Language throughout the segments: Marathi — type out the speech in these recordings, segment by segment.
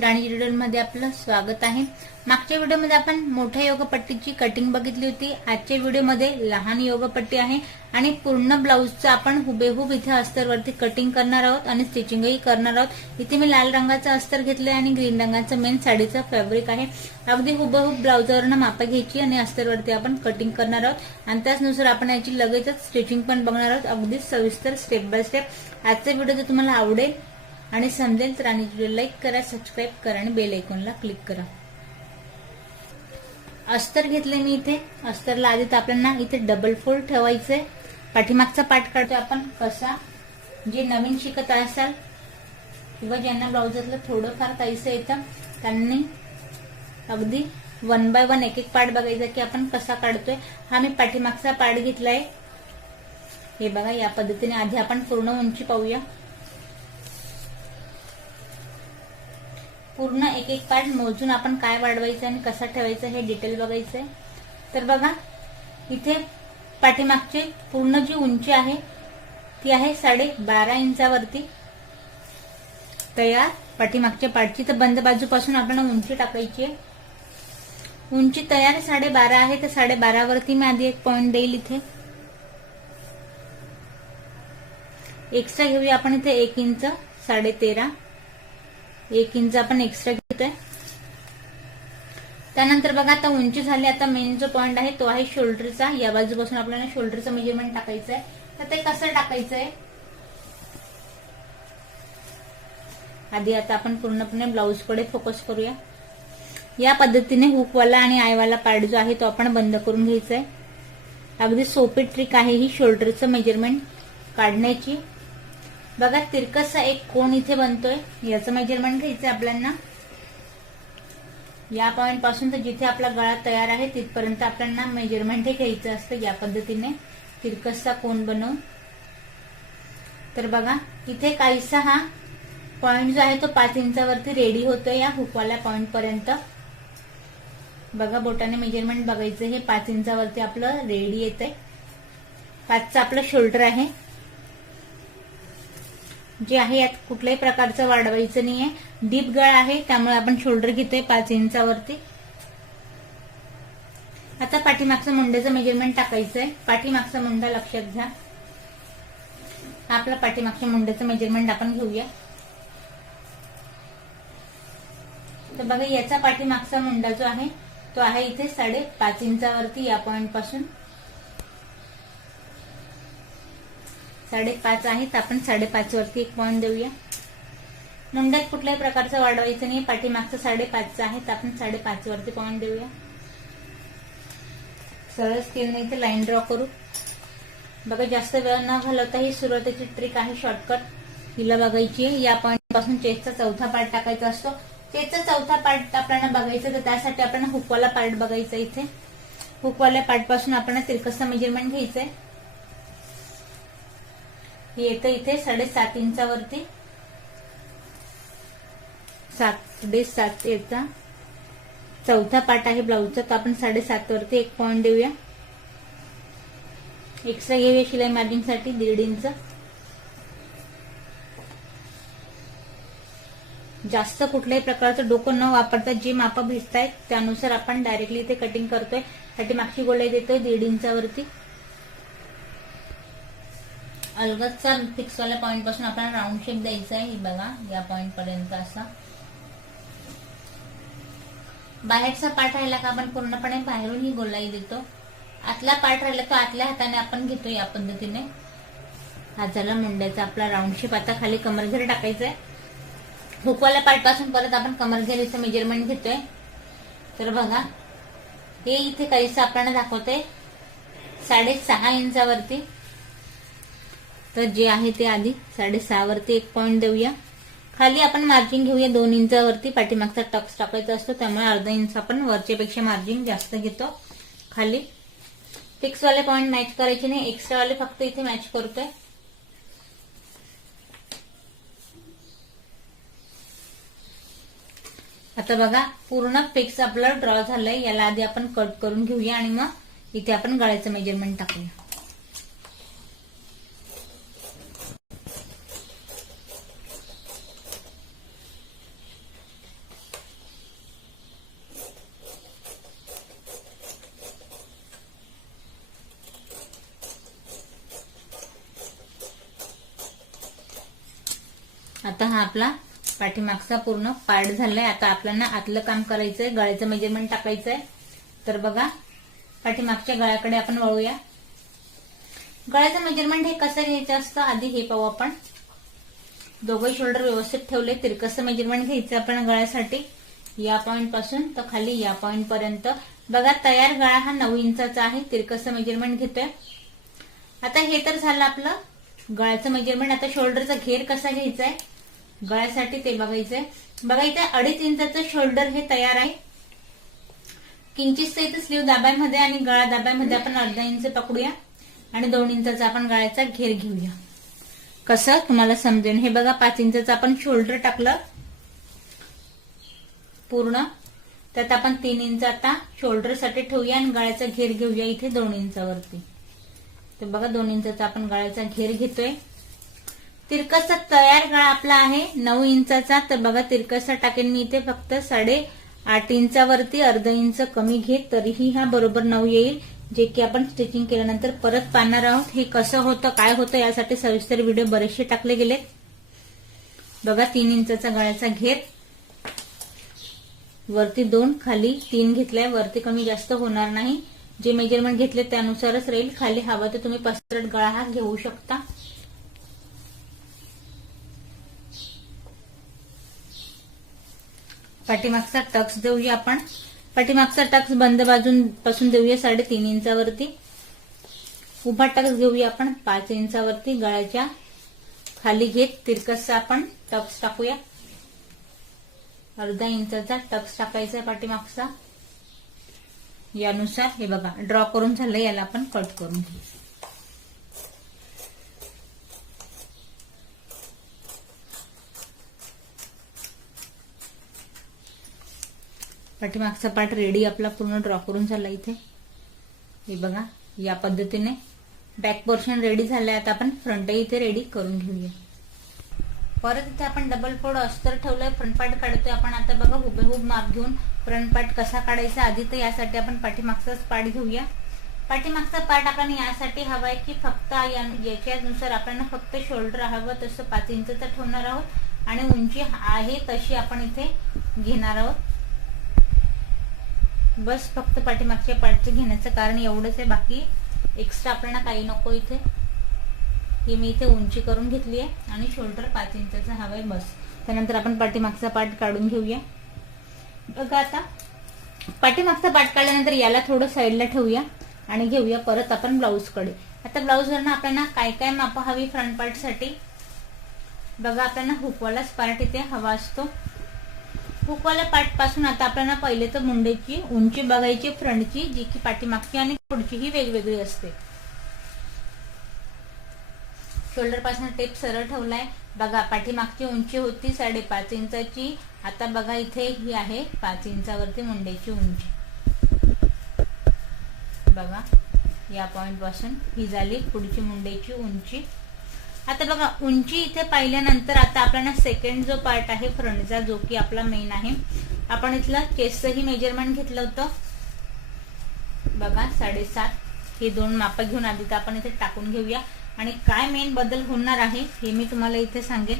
राणी ट्युटोरियल मध्ये आपलं स्वागत आहे। मागच्या व्हिडिओमध्ये आपण मोठ्या योगपट्टीची कटिंग बघितली होती। आजच्या व्हिडिओमध्ये लहान योगपट्टी आहे आणि पूर्ण ब्लाउजचं आपण हुबेहूब इथे अस्तरवरती कटिंग करणार आहोत आणि स्टिचिंगही करणार आहोत। इथे मी लाल रंगाचा अस्तर घेतले आणि ग्रीन रंगाचं मेन साडीचं फॅब्रिक आहे। अगदी हुबेहूब ब्लाउजवरनं माप घ्यायची आणि अस्तरवरती आपण कटिंग करणार आहोत आणि त्यानुसार आपण याची लगेचच स्टिचिंग पण बघणार आहोत, अगदी सविस्तर स्टेप बाय स्टेप। आजचा व्हिडिओ जर तुम्हाला आवडेल आणि समजेल तर राणी ट्युटोरियल लाईक करा, सबस्क्राइब करा आणि बेल आयकॉनला क्लिक करा। अस्तर घेतले मी इथे। अस्तरला आधी आपल्याला इथे डबल फोल्ड ठेवायचंय। पाठीमागचा पार्ट काढतोय आपण कसा। जे नवीन शिकत असाल किंवा ज्यांना ब्लाउजातलं थोडंफार काहीसं येतं त्यांनी अगदी 1 बाय 1 एक एक पार्ट बघायचा की आपण कसा काढतोय। हा मी पाठीमागचा पार्ट घेतलाय। हे बघा, या पद्धतीने आधी आपण पूर्ण उंची पाहूया। पूर्ण एक एक पार्ट मोजून आपण काय वाढवायचं आणि कसा ठेवायचा हे डिटेल बघायचंय। तर बघा, इथे पाठीमागची पूर्ण जी उंची आहे ती आहे 12.5 इंचावरती तयार। पाठीमागच्या पार्टची तर बंद बाजूपासून आपल्याला उंची टाकायची आहे। उंची तयार 12.5 आहे तर 12.5 वरती मी आधी एक पॉइंट देईल। इथे एक्स्ट्रा घेऊया आपण इथे 1 इंच, 13.5 1 इंच आपण एक्स्ट्रा घेतोय। त्यानंतर बघा, आता उंची झाली। आता मेन जो पॉइंट आहे तो आहे शोल्डरचा। या बाजूपासून आपल्याला शोल्डरचं मेजरमेंट टाकायचं आहे। तर ते कसं टाकायचंय आधी आता आपण पूर्णपणे ब्लाउज कडे फोकस करूया। या पद्धतीने हुकवाला आणि आयवाला पार्ट जो आहे तो आपण बंद करून घ्यायचा आहे। अगदी सोपी ट्रिक आहे ही शोल्डरचं मेजरमेंट काढण्याची। बघा, तिरकसा एक कोण इथे बनतोय, याचं मेजरमेंट घ्यायचं आपल्याला। या पॉइंट पासून तर जिथे आपला गळा तयार आहे तिथपर्यंत आपल्याला मेजरमेंट हे घ्यायचं असतं। या पद्धतीने तिरकसा कोण बनवून। तर बघा, इथे काहीसा हा पॉइंट जो आहे तो 5 इंचावरती रेडी होतोय या हुकवाल्या पॉइंट पर्यंत। बघा, बोटाने मेजरमेंट बघायचं। हे 5 इंचावरती आपलं रेडी येतंय। 5चं आपलं शोल्डर आहे जे आहे। यात कुठल्याही प्रकारचं वाढवायचं नाहीये। डीप गळा आहे त्यामुळे आपण शोल्डर घेतोय 5 इंचावरती। आता पाठीमागचं मुंड्याचं मेजरमेंट टाकायचंय। पाठीमागचा मुंडा लक्षात घ्या। आपला पाठीमागच्या मुंड्याचं मेजरमेंट आपण घेऊया। तर बघा, याचा पाठीमागचा मुंडा जो आहे तो आहे इथे 5.5 इंचावरती। या पॉइंट पासून 5.5 आहे तर आपण 5.5 वरती एक पॉइंट देऊया। मुंड्यात कुठल्याही प्रकारचं वाढवायचं नाही। पाठीमागचं 5.5 आहे तर आपण 5.5 वरती पॉइंट देऊया। सरळ स्केलने इथे लाईन ड्रॉ करू। बघा, जास्त वेळ न घालवता ही सुरुवातीची ट्रिक आहे, शॉर्टकट हिला बघायची आहे। या पॉइंट पासून चेस्टचा चौथा पार्ट टाकायचा असतो। चेस्टचा चौथा पार्ट आपल्याला बघायचा तर त्यासाठी आपण हुकवाला पार्ट बघायचा। इथे हुकवाल्या पार्ट पासून आपण तिरकसा मेजरमेंट घ्यायचंय। येतं इथे 7.5 इंचावरती। 7.5 याचा चौथा पार्ट आहे ब्लाउजचा, तर आपण 7.5 वरती एक पॉइंट देऊया। एक्स्ट्रा घेऊया शिलाई मार्जिन साठी 1.5 इंच। जास्त कुठल्याही प्रकारचं डोकं न वापरता जे माप भेटतायत त्यानुसार आपण डायरेक्टली इथे कटिंग करतोय। पाठीमागची गोलाई देतोय 1.5 इंचावरती। अलगदचा फिक्सवाल्या पॉइंट पासून आपल्याला राऊंड शेप द्यायचा आहे। बघा, या पॉइंट पर्यंत असा। बाहेरचा पार्ट राहिला का आपण पूर्णपणे बाहेरून ही गोलाई देतो। आतला पार्ट राहिला तो आतल्या हाताने आपण घेतो। या पद्धतीने हा झाला मुंड्याचा आपला राऊंड शेप। आता खाली कमरघेर टाकायचंय। हुकवाल्या पार्ट पासून परत आपण कमरघेरीचं मेजरमेंट घेतोय। तर बघा, हे इथे काहीसं आपल्याला दाखवतंय 6.5 इंचावरती। तर जे आहे ते आधी 6.5 वरती एक पॉइंट देऊया। खाली आपण मार्जिन घेऊया 2 इंचावरती। पाठीमागचा टक्स टाकायचा असतो त्यामुळे अर्धा इंच आपण वरच्यापेक्षा मार्जिन जास्त घेतो खाली। फिक्स वाले पॉइंट मॅच करायचे नाही, एक्स्ट्रा वाले फक्त इथे मॅच करतोय। आता बघा, पूर्ण फिक्स आपलं ड्रॉ झालंय। याला आधी आपण कट करून घेऊया आणि मग इथे आपण गळ्याचं मेजरमेंट टाकूया। आता हा आपला पाठीमागचा पूर्ण पार्ट झालाय. आता आपल्याला आतलं काम करायचंय, गळ्याचं मेजरमेंट टाकायचंय. तर बघा पाठीमागच्या गळ्याकडे आपण वळूया. गळ्याचं मेजरमेंट हे कसं घ्यायचं असतं आधी हे पाहू आपण. दोघे शोल्डर व्यवस्थित ठेवले. तिरकसं मेजरमेंट घ्यायचं आपण गळ्यासाठी, या पॉइंट पासून तर खाली या पॉइंट पर्यंत. बघा तयार गळा हा 9 इंचाचा आहे. तिरकसं मेजरमेंट घेतोय. आता हे तर झालं आपलं गळ्याचं मेजरमेंट. आता शोल्डरचा घेर कसा घ्यायचा आहे गळ्यासाठी ते बघायचंय. बघा इथे 2.5 इंचाचं शोल्डर हे तयार आहे. किंचितचं इथे स्लीव दाब्यामध्ये आणि गळा दाब्यामध्ये आपण अर्धा इंच पकडूया आणि 2 इंचाचा आपण गळ्याचा घेर घेऊया. कसं तुम्हाला समजेल हे बघा. 5 इंचाचं आपण शोल्डर टाकलं पूर्ण, त्यात आपण 3 इंच आता शोल्डरसाठी ठेवूया आणि गळ्याचा घेर घेऊया इथे 2 इंचावरती. तर बघा 2 इंचाचा आपण गळ्याचा घेर घेतोय. तिरकसा तयार गळा आपला आहे 9 इंचाचा. तर बघा तिरकसा टाकेन मी इथे फक्त 8.5 इंचावरती अर्धा इंच कमी घेत, तरीही हा बरोबर 9 येईल. जे की आपण स्टिचिंग केल्यानंतर परत पाहणार आहोत. हे कसं होतं काय होतं यासाठी सविस्तर व्हिडिओ बरेचसे टाकले गेले. बघा 3 इंचाचा गळ्याचा घेर, वरती 2 खाली 3 घेतलाय. वरती कमी जास्त होणार नाही. जे मेजरमेंट घेतले त्यानुसारच राहील. खाली हवा तर तुम्ही पसरट गळा हा घेऊ शकता. पाठीमागचा टक्स देऊया आपण. पाठीमागचा टक्स बंद बाजूपासून देऊया 3.5 इंचावरती. उभा टक्स घेऊया आपण 5 इंचावरती. गळ्याच्या खाली घेत तिरकसचा आपण टक्स टाकूया. अर्धा इंचाचा टक्स टाकायचा पाठीमागचा. यानुसार हे बघा ड्रॉ करून झालं. याला आपण कट करून घेऊ. पाठीमागचा पार्ट रेडी आपला पूर्ण ड्रॉ करून झाला इथे. हे बघा या पद्धतीने बॅक पोर्शन रेडी झालंय. आता आपण फ्रंटही इथे रेडी करून घेऊया. परत इथे आपण डबल फोल्ड अस्तर ठेवलंय. फ्रंट पार्ट काढतोय आपण. आता बघा हुबेहूब माप घेऊन फ्रंट पार्ट कसा काढायचा. आधी तर यासाठी आपण पाठीमागचाच पार्ट घेऊया. पाठीमागचा पार्ट आपल्याला यासाठी हवाय की फक्त याच्यानुसार आपल्याला फक्त शोल्डर हवं तसं 5 इंचचा ठेवणार आहोत आणि उंची आहे तशी आपण इथे घेणार आहोत. बस फक्त पाठीमागच्या पार्टचं घेण्याचं कारण एवढंच आहे. बाकी एक्स्ट्रा आपल्याला काही नको इथे. ही मी इथे उंची करून घेतली आहे आणि शोल्डर 5 इंचाचा हवाय बस. त्यानंतर आपण पाठीमागचा पार्ट काढून घेऊया. बघा आता पाठीमागचा पार्ट काढल्यानंतर याला थोडं साईडला ठेवूया आणि घेऊया परत आपण ब्लाऊज कडे. आता ब्लाऊज वरनं आपल्याला काय काय माप हवी फ्रंट पार्ट साठी. बघा आपल्याला हुकवालाच पार्ट इथे हवा असतो. हुकवाला पार्ट पासून आता आपल्याला पहिले तर मुंडेची उंची बघायची फ्रंटची, जी की पाठीमागची आणि पुढची ही वेगवेगळी असते. शोल्डर पासून टेप सरळ ठेवलाय. बघा पाठीमागची उंची होती 5.5 इंचाची. आता बघा इथे ही आहे 5 इंचावरती मुंडेची उंची. बघा या पॉइंट पासून ही झाली पुढची मुंडेची उंची. आता बघा उंची इथे पाहिल्यानंतर आता आपल्याला सेकंड जो पार्ट आहे फ्रंटचा, जो की आपला मेन आहे, आपण इथला चेस्टचंही मेजरमेंट घेतलं होतं. बघा 7.5 हे 2 माप घेऊन आधी तर आपण इथे टाकून घेऊया. आणि काय मेन बदल होणार आहे हे मी तुम्हाला इथे सांगेन.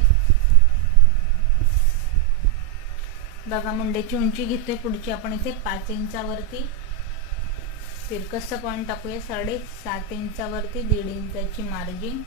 बघा मुंडेची उंची घेतोय पुढची आपण इथे 5 इंचावरती. तिरकसचा पॉइंट टाकूया 7.5 इंचावरती. 1.5 इंचाची मार्जिन.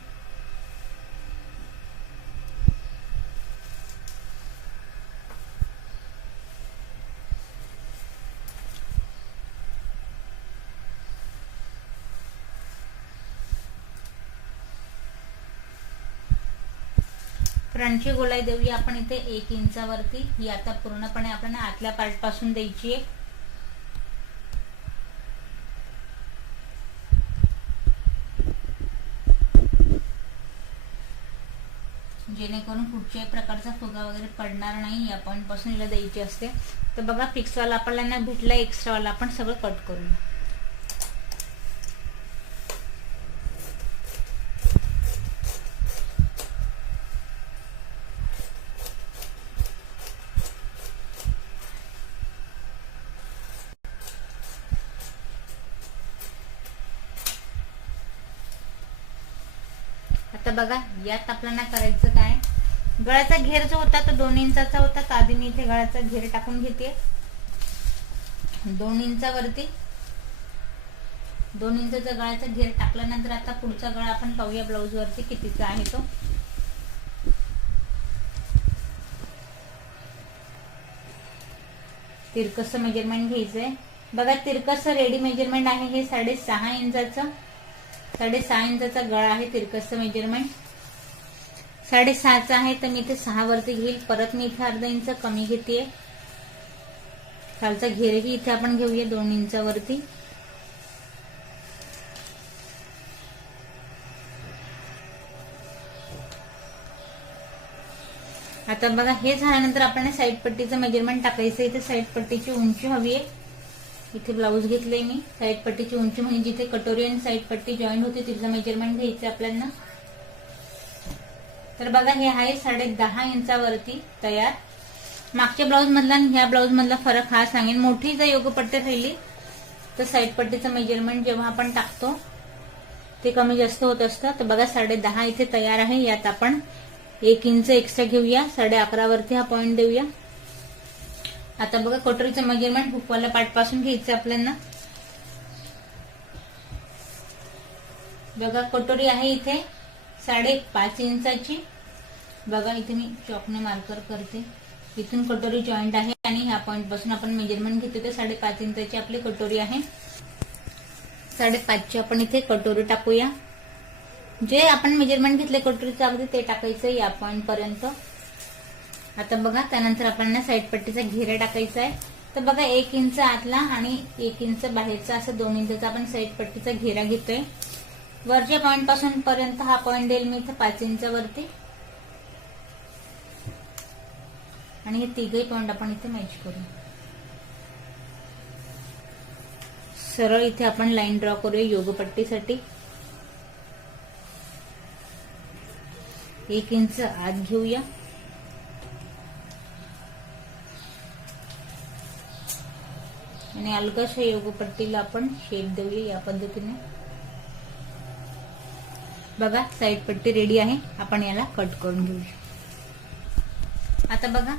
फ्रंटची गोलाई देऊया आपण इथे 1 इंचावरती. ही आता पूर्णपणे आपल्याला आतल्या पार्ट पासून द्यायची आहे. जेणेकरून कुठच्याही प्रकारचा फुगा वगैरे पडणार नाही. या पॉइंट पासून हिला द्यायची असते. तर बघा फिक्स वाला आपल्याला भेटला, एक्स्ट्रा वाला आपण सगळं कट करूया. आता बघा यात आपल्याला करायचं काय, गळ्याचा घेर जो होता तो 2 इंचाचा होता, तर आधी मी इथे गळ्याचा घेर टाकून घेते 2 इंचावरती. 2 इंचाचा गळ्याचा घेर टाकल्यानंतर आता पुढचा गळा आपण पाहूया ब्लाऊज वरती कितीचा आहे तो. तिरकस मेजरमेंट घ्यायचंय. बघा तिरकस रेडी मेजरमेंट आहे हे 6.5 इंचाचं. 6.5 इंचाचा गळा आहे तिरकस मेजरमेंट. 6.5चा आहे तर मी इथे 6 वरती घेईल. परत मी इथे अर्धा इंच कमी घेते. खालचा घेरही इथे आपण घेऊया 2 इंचावरती. आता बघा हे झाल्यानंतर आपल्याला साईड पट्टीचं मेजरमेंट टाकायचं. इथे साईड पट्टीची उंची हवी आहे. इथे ब्लाऊज घेतले मी. साईड पट्टीची उंची म्हणजे जिथे कटोरी आणि साईड पट्टी जॉईंट होते तिथलं मेजरमेंट घ्यायचं आपल्याला. तर बघा हे आहे 10.5 इंचावरती तयार. मागच्या ब्लाऊज मधला आणि ह्या ब्लाऊज मधला फरक हा सांगेन. मोठी जर योगपट्टी राहिली तर साईड पट्टीचं मेजरमेंट जेव्हा आपण टाकतो ते कमी जास्त होत असतं. तर बघा 10.5 इथे तयार आहे. यात आपण 1 इंच एक्स्ट्रा घेऊया. 11.5 वरती हा पॉइंट देऊया. आता बघा कटोरीचं मेजरमेंट हुकवाला पार्ट पासून घ्यायचं आपल्याला. बघा कटोरी आहे इथे 5.5 इंचाची. बघा इथे मी चॉकने मार्कर करते. इथून कटोरी जॉईंट आहे आणि ह्या पॉइंट पासून आपण मेजरमेंट घेतो ते 5.5 इंचाची आपली कटोरी आहे. 5.5ची आपण इथे कटोरी टाकूया. जे आपण मेजरमेंट घेतले कटोरीचं अगदी ते टाकायचं या पॉइंट पर्यंत. आता बघा त्यानंतर आपण साईड पट्टीचा घेरा टाकायचा आहे. तर बघा 1 इंच आतला आणि 1 इंच बाहेरचा असं 2 इंचाचा आपण साईड पट्टीचा घेरा घेतोय. वरच्या पॉइंट पासून पर्यंत हा पॉइंट देईल मी इथे 5 इंचावरती. आणि हे तिघही पॉइंट आपण इथे मॅच करू. सरळ इथे आपण लाईन ड्रॉ करूया योगपट्टीसाठी. 1 इंच आत घेऊया. आणि अलगशा योगपट्टीला आपण शेप देऊया या पद्धतीने. बघा साईड पट्टी रेडी आहे. आपण याला कट करून घेऊया. आता बघा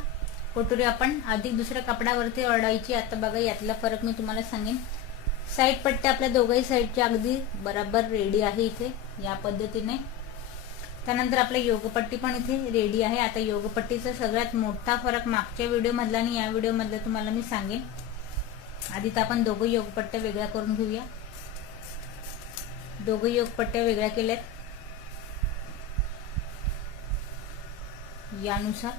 कटोरी आपण अधिक दुसऱ्या कपड्यावरती ओढायची. आता बघा यातला फरक मी तुम्हाला सांगेन. साईड पट्टी आपल्या दोघही साईडच्या अगदी बराबर रेडी आहे इथे या पद्धतीने. त्यानंतर आपल्या योगपट्टी पण इथे रेडी आहे. आता योगपट्टीचा सगळ्यात मोठा फरक मागच्या व्हिडिओ मधला आणि या व्हिडिओ मधला तुम्हाला मी सांगेन. आधी तर आपण दोघं योगपट्ट्या वेगळ्या करून घेऊया. दोघं योगपट्ट्या वेगळ्या केल्यात यानुसार.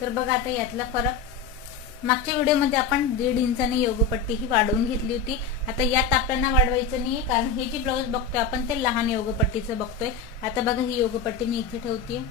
तर बघा आता यातला फरक मागच्या व्हिडिओमध्ये आपण 1.5 इंचाने योगपट्टी ही वाढवून घेतली होती. आता यात आपल्याला वाढवायचं नाही कारण हे जे ब्लाऊज बघतोय आपण ते लहान योगपट्टीचं बघतोय. आता बघा ही योगपट्टी मी इथे ठेवते.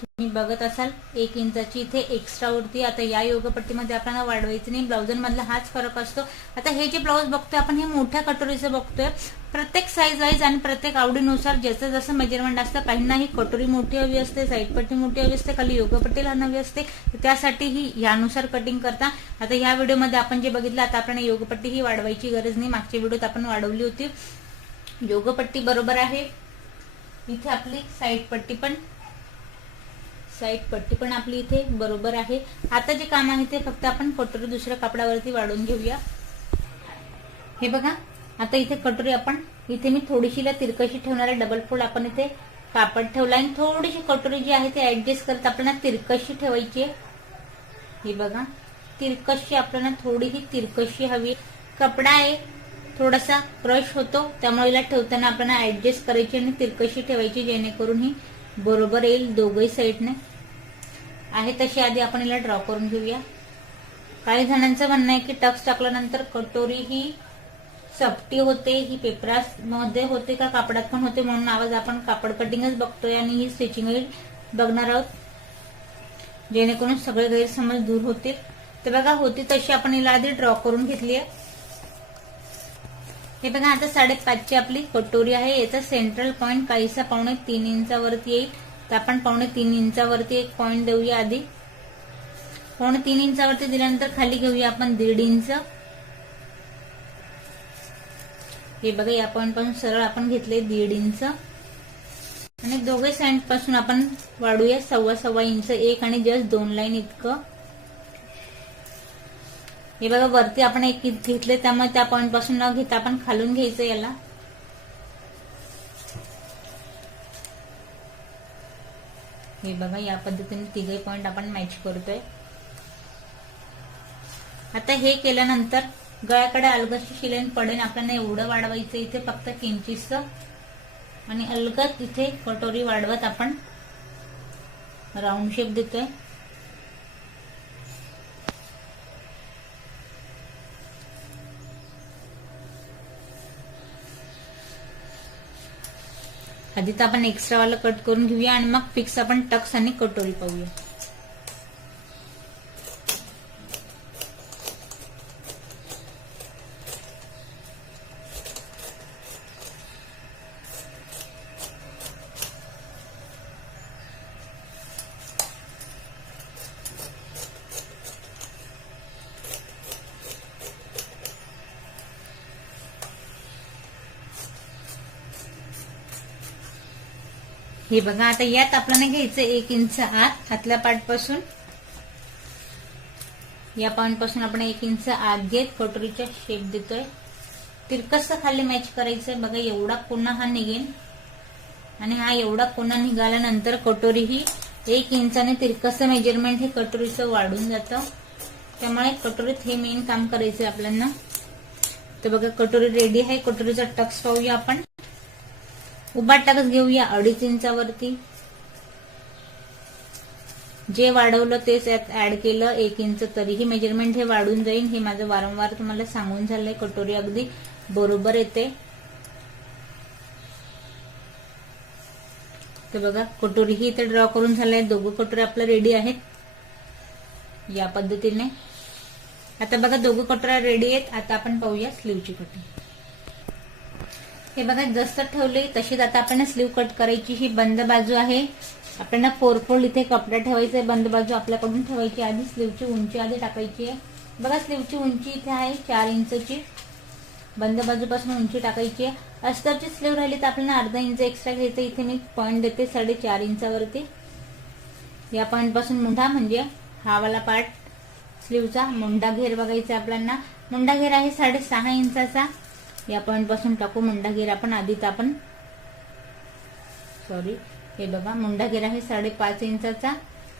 तुम्ही बघत असाल 1 इंचाची इथे एक्स्ट्रा उरती. आता या योगपट्टीमध्ये आपल्याला वाढवायचं नाही. ब्लाऊजांमधला हाच फरक असतो. आता हे जे ब्लाऊज बघतोय आपण हे मोठ्या कटोरीचं बघतोय. प्रत्येक साईज वाईज आणि प्रत्येक आवडीनुसार ज्याचं जसं मेजरमेंट असतं. काहींना ही कटोरी मोठी हवी असते, साईड पट्टी मोठी हवी असते, खाली योगपट्टी लहान हवी असते. त्यासाठी ही यानुसार कटिंग करता. आता या व्हिडिओमध्ये आपण जे बघितलं आता आपल्याला योगपट्टी ही वाढवायची गरज नाही. मागच्या व्हिडिओत आपण वाढवली होती. योगपट्टी बरोबर आहे. इथे आपली साईड पट्टी पण आपली इथे बरोबर आहे. आता जे काम आहे ते फक्त आपण कटोरी दुसऱ्या कापडावरती वाढवून घेऊया. हे बघा आता इथे कटोरी आपण इथे मी थोडीशीला तिरकशी ठेवणार आहे. डबल फोल्ड आपण इथे कापड ठेवला आणि थोडीशी कटोरी जी आहे ते ऍडजस्ट करत आपल्याला तिरकशी ठेवायची आहे. हे बघा तिरकशी आपल्याला थोडी ही तिरकशी हवी. कपडा आहे थोडासा क्रश होतो त्यामुळे याला ठेवताना आपल्याला ऍडजस्ट करायची आणि तिरकशी ठेवायची जेणेकरून ही बरोबर येईल दोघही साईडने. आहे तशी आधी आपण याला ड्रॉ करून घेऊया. काही जणांचं म्हणणं आहे की टक्स टाकल्यानंतर कटोरी ही चपटी होते, ही पेपरास मध्ये होते का कापडात पण होते. म्हणून आवाज आपण कापड कटिंगच बघतोय आणि ही स्टिचिंगही बघणार आहोत जेणेकरून सगळे गैरसमज दूर होतील. तर बघा होती तशी आपण याला आधी ड्रॉ करून घेतली आहे. हे बघा आता 5.5ची आपली कटोरी आहे. याचा सेंट्रल पॉइंट काहीसा 2.25 इंचावरती येईल. तर आपण 2.25 इंचावरती एक पॉइंट देऊया. आधी 2.25 इंचावरती दिल्यानंतर खाली घेऊया आपण 1.5 इंच. हे बघा या पॉइंट पासून सरळ आपण घेतले 1.5 इंच आणि दोघे साइड पासून आपण वाढूया 1.25 इंच, 1 आणि जस्ट 2 लाईन इतकं. हे बघा वरती आपण 1 इंच घेतले, त्यामुळे त्या पॉइंट पासून न घेता आपण खालून घ्यायचं याला. हे बघा या पद्धतीने तिघे पॉइंट आपण मॅच करतोय. आता हे केल्यानंतर गळ्याकडे अलगदची शिलाई पडेल आपल्याला एवढं वाढवायचं इथे फक्त किंचितसं, आणि अलगद इथे कटोरी वाढवत आपण राऊंड शेप देतोय. आधी तर आपण एक्स्ट्रा वाला कट करून घेऊया आणि मग फिक्स आपण टक्स आणि कटोरी पाहूया. हे बघा आता यात आपल्याला घ्यायचं 1 इंच आत, आतल्या पार्ट पासून या पॉइंट पासून आपण 1 इंच आत घेत कटोरीचा शेप देतोय. तिरकस खाली मॅच करायचंय. बघा एवढा कोना हा निघेल, आणि हा एवढा कोना निघाल्यानंतर कटोरी ही 1 इंचाने तिरकस मेजरमेंट हे कटोरीचं वाढून जातं. त्यामुळे कटोरीत हे मेन काम करायचंय आपल्याला. तर बघा कटोरी रेडी आहे. कटोरीचा टक्स पाहूया आपण. उभा टक्स घेऊया 2.5 इंचावरती. जे वाढवलं तेच यात ऍड केलं 1 इंच, तरीही मेजरमेंट हे वाढून जाईल. हे माझं वारंवार तुम्हाला सांगून झालंय. कटोरी अगदी बरोबर येते. तर बघा कटोरी ही इथे ड्रॉ करून झालंय. दोघं कटोरी आपल्या रेडी आहेत या पद्धतीने. आता बघा दोघं कटोऱ्या रेडी आहेत. आता आपण पाहूया स्लीवची कटिंग. हे बघा जसं ठेवले तशीच आता आपण स्लीव कट करायची. ही बंद बाजू आहे. आपल्याला 4 फोल्ड इथे कपडा ठेवायचा आहे. बंद बाजू आपल्याकडून ठेवायची. आधी स्लीवची उंची आधी टाकायची आहे. बघा स्लीवची उंची इथे आहे 4 इंचची. बंद बाजूपासून उंची टाकायची आहे. अस्तरची स्लीव राहिली तर आपल्याला अर्धा इंच एक्स्ट्रा घ्यायचं. इथे मी पॉइंट देते 4.5 इंचावरती. या पॉइंट पासून मुंढा म्हणजे हा वाला पार्ट स्लीवचा मुंडा घेर बघायचा आपल्याला. मुंडा घेर आहे 6.5 इंचाचा. या पॉइंट पासून टाकू मुंडा घेर आपण. आधी तर आपण हे बघा मुंडा घेर आहे 5.5 इंचाचा.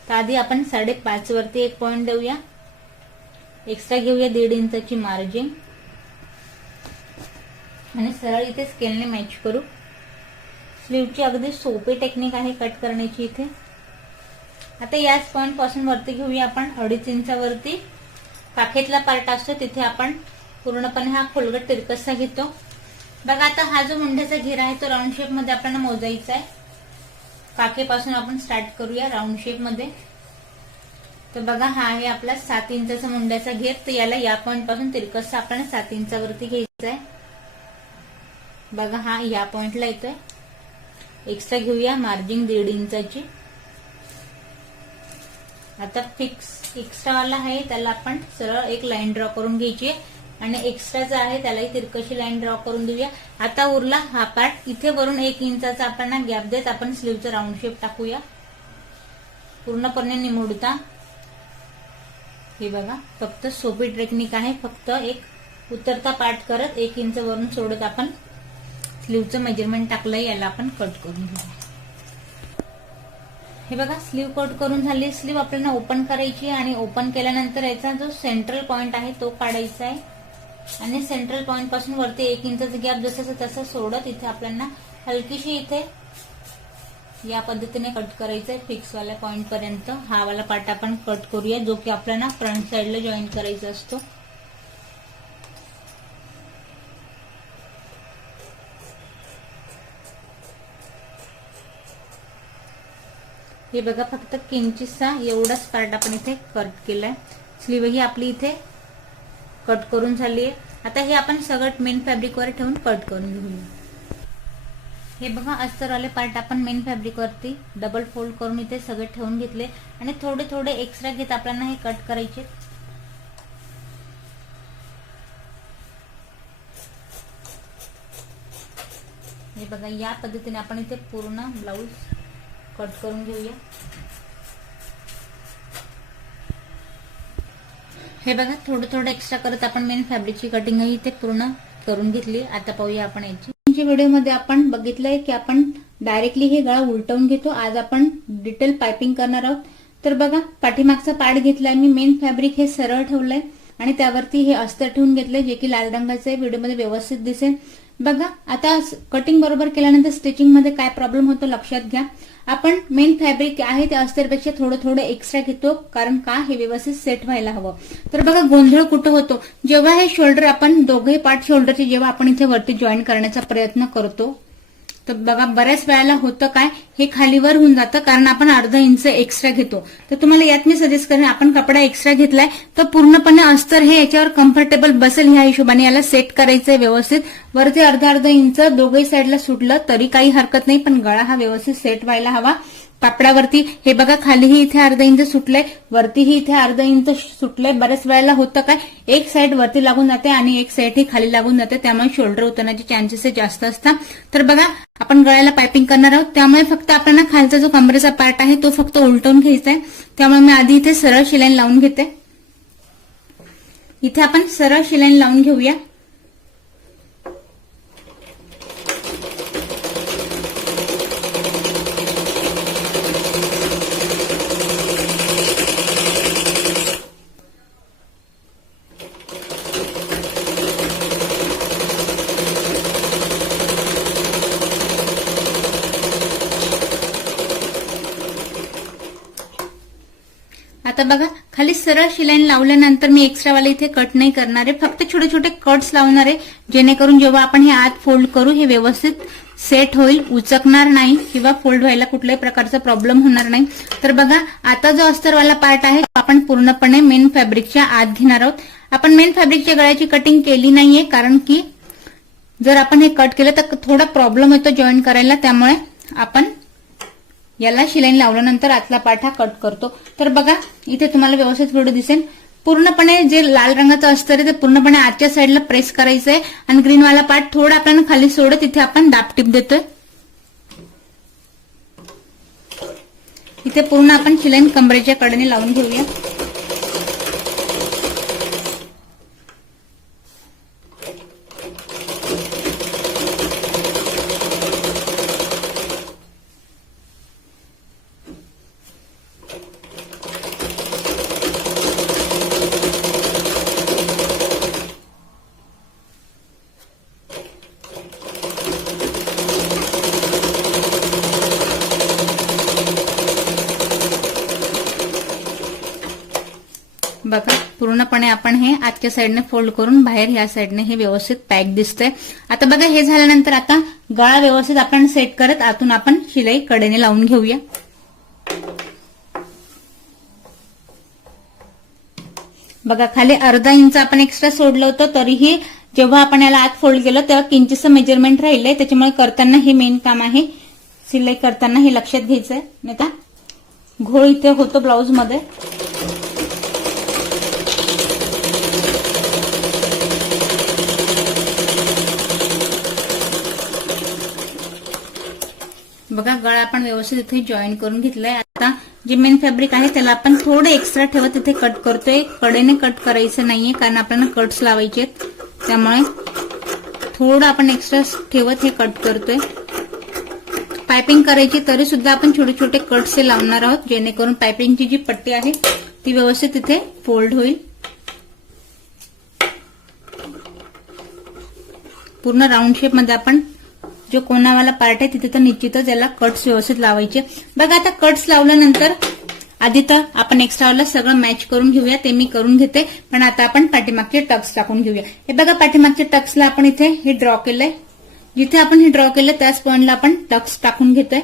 तर आधी आपण 5.5 वरती एक पॉइंट देऊया. एक्स्ट्रा घेऊया 1.5 इंचाची मार्जिन आणि सरळ इथे स्केलने मॅच करू. स्लीवची अगदी सोपी टेक्निक आहे कट करण्याची इथे. आता याच पॉइंट पासून वरती घेऊया आपण 2.5 इंचावरती. काखेतला पार्ट असतो तिथे आपण पूर्णपणे हा खोलगट तिरकसा घेतो. बघा आता हा जो मुंड्याचा घेर आहे तो राऊंड शेप मध्ये आपल्याला मोजायचा आहे. काखेपासून आपण स्टार्ट करूया राऊंड शेप मध्ये. तर बघा हा आहे आपला 7 इंचाचा मुंड्याचा घेर. तर याला या पॉइंट पासून तिरकसा आपल्याला 7 इंचावरती घ्यायचा आहे. बघा हा या पॉइंटला येतोय. एक्स्ट्रा घेऊया मार्जिन 1.5 इंचाची. आता फिक्स एक्स्ट्रा वाला आहे त्याला आपण सरळ एक लाईन ड्रॉ करून घ्यायची आणि एक्स्ट्राचा आहे त्यालाही तिरकशी लाईन ड्रॉ करून देऊया. आता उरला हा पार्ट. इथे वरून 1 इंचाचा आपल्याला गॅप देत आपण स्लीवचा राऊंड शेप टाकूया पूर्णपणे निमुडता. हे बघा फक्त सोपी टेक्निक आहे. फक्त एक उतरता पार्ट करत 1 इंच वरून सोडत आपण स्लीवचं मेजरमेंट टाकलंय. याला आपण कट करून घेऊया. हे बघा स्लीव कट करून झाली. स्लीव आपल्याला ओपन करायची आणि ओपन केल्यानंतर याचा जो सेंट्रल पॉइंट आहे तो काढायचा आहे आणि सेंट्रल पॉइंट पासून वरती 1 इंचाचा गॅप जसं तसं सोडत इथे आपल्याला हलकीशी इथे या पद्धतीने कट करायचंय फिक्स वाल्या पॉइंट पर्यंत. हा वाला पार्ट आपण कट करूया जो की आपल्याला फ्रंट साइडला जॉईन करायचा असतो. हे बघा फक्त किंचितसा एवढाच पार्ट आपण इथे कट केलाय. स्लीव ही आपली इथे कट करून झाली आहे. आता हे आपण सगळं मेन फॅब्रिक वर ठेवून कट करून घेऊया. हे बघा अस्तरवाले पार्ट आपण मेन फॅब्रिक वरती डबल फोल्ड करून इथे सगळे ठेवून घेतले आणि थोडे थोडे एक्स्ट्रा घेत आपल्याला हे कट करायचे. हे बघा या पद्धतीने आपण इथे पूर्ण ब्लाऊज कट करून घेऊया। हे बघा थोडं थोडं एक्स्ट्रा करत आपण मेन फॅब्रिकची कटिंग ही इथे पूर्ण करून घेतली। आता पाहूया आपण याची व्हिडिओमध्ये आपण बघितलंय की आपण डायरेक्टली हे गळा उलटवून घेतो। आज आपण डिटेल पाइपिंग करणार आहोत। तर बघा पाठीमागचा पार्ट घेतलाय मी, मेन फॅब्रिक हे सरळ ठेवलंय आणि त्यावरती हे अस्तर ठेवून घेतलंय जे की लाल रंगाचे व्हिडिओमध्ये व्यवस्थित दिसेल। बघा आता कटिंग बरोबर केल्यानंतर स्टिचिंग मध्ये काय प्रॉब्लेम होतो लक्षात घ्या। आपण मेन फॅब्रिक आहे ते अस्तरपेक्षा थोडं थोडं एक्स्ट्रा घेतो, कारण का हे व्यवस्थित सेट व्हायला हवं। तर बघा गोंधळ कुठं होतो, जेव्हा हे शोल्डर आपण दोघे पार्ट शोल्डरचे जेव्हा आपण इथे वरती जॉईन करण्याचा प्रयत्न करतो तर बघा बऱ्याच वेळेला होतं काय, हे खालीवर होऊन जातं कारण आपण अर्धा इंच एक्स्ट्रा घेतो। तर तुम्हाला यात मी सजेस्ट करेन, आपण कपडा एक्स्ट्रा घेतलाय तर पूर्णपणे अस्तर हे याच्यावर कम्फर्टेबल बसेल ह्या हिशोबाने याला सेट करायचंय व्यवस्थित। वरती अर्धा इंच दोघही साईडला सुटलं तरी काही हरकत नाही, पण गळा हा व्यवस्थित सेट व्हायला हवा कापडावरती। हे बघा खालीही इथे अर्धा इंच सुटलंय, वरतीही इथे अर्धा इंच सुटलंय। बऱ्याच वेळेला होतं काय, एक साईड वरती लागून जाते आणि एक साईड ही खाली लागून जाते, त्यामुळे शोल्डर उतरण्याचे चान्सेस जास्त असतात। तर बघा आपण गळ्याला पाइपिंग करणार आहोत, त्यामुळे फक्त आपल्याला खालचा जो कमरेचा पार्ट आहे तो फक्त उलटवून घ्यायचा आहे। त्यामुळे मी आधी इथे सरळ शिलाईन लावून घेते। इथे आपण सरळ शिलाईन लावून घेऊया। आता बघा खाली सरळ शिलाईन लावल्यानंतर मी एक्स्ट्रावाले इथे कट नाही करणार आहे, फक्त छोटे छोटे कट्स लावणार आहे, जेणेकरून जेव्हा आपण हे आत फोल्ड करू हे व्यवस्थित सेट होईल, उचकणार नाही किंवा फोल्ड व्हायला कुठल्याही प्रकारचा प्रॉब्लेम होणार नाही। तर बघा आता जो अस्तरवाला पार्ट आहे आपण पूर्णपणे मेन फॅब्रिकच्या आत घेणार आहोत। आपण मेन फॅब्रिकच्या गळ्याची कटिंग केली नाहीये, कारण की जर आपण हे कट केलं तर थोडा प्रॉब्लेम येतो जॉईन करायला, त्यामुळे आपण याला शिलाईन लावल्यानंतर आतला पार्ट हा कट करतो। तर बघा इथे तुम्हाला व्यवस्थित व्हिडिओ दिसेल, पूर्णपणे जे लाल रंगाचं अस्तर आहे ते पूर्णपणे आतच्या साईडला प्रेस करायचं आहे आणि ग्रीनवाला पार्ट थोडा आपल्याला खाली सोडत इथे आपण दाबटीप देतोय। इथे पूर्ण आपण शिलाईन कमरेच्या कडेने लावून घेऊया। बघा पूर्णपणे आपण हे आतच्या साईडने फोल्ड करून बाहेर ह्या साईडने हे व्यवस्थित पॅक दिसतंय। आता बघा हे झाल्यानंतर आता गळा व्यवस्थित आपण सेट करत आतून आपण शिलाई कडेने लावून घेऊया। बघा खाली अर्धा इंच आपण एक्स्ट्रा सोडलं होतं, तरीही जेव्हा आपण याला आत फोल्ड केलं तेव्हा किंचितचं मेजरमेंट राहिलंय, त्याच्यामुळे करताना हे मेन काम आहे, शिलाई करताना हे लक्षात घ्यायचंय, नाही तर घोळ इथे होतो ब्लाऊज मध्ये। बघा गळा आपण व्यवस्थित इथे जॉईन करून घेतलाय। आता जे मेन फॅब्रिक आहे त्याला आपण थोडं एक्स्ट्रा ठेवत इथे कट करतोय, कडेने कट करायचं नाहीये कारण आपल्याला कट्स लावायचे आहेत, त्यामुळे थोडं आपण एक्स्ट्रा ठेवत हे कट करतोय। पाइपिंग करायची तरी सुद्धा आपण छोटे छोटे कट्स लावणार आहोत, जेणेकरून पाइपिंगची जी पट्टी आहे ती व्यवस्थित इथे फोल्ड होईल। पूर्ण राऊंड शेप मध्ये आपण जो कोणावाला पार्ट आहे तिथे तर निश्चितच याला कट्स व्यवस्थित लावायचे। बघा आता कट्स लावल्यानंतर आधी तर आपण एक्स्ट्रावाला सगळं मॅच करून घेऊया, ते मी करून घेते, पण आता आपण पाठीमागचे टक्स टाकून घेऊया। हे बघा पाठीमागच्या टक्सला आपण इथे हे ड्रॉ केलंय, जिथे आपण हे ड्रॉ केलं त्याच पॉइंटला आपण टक्स टाकून घेतोय।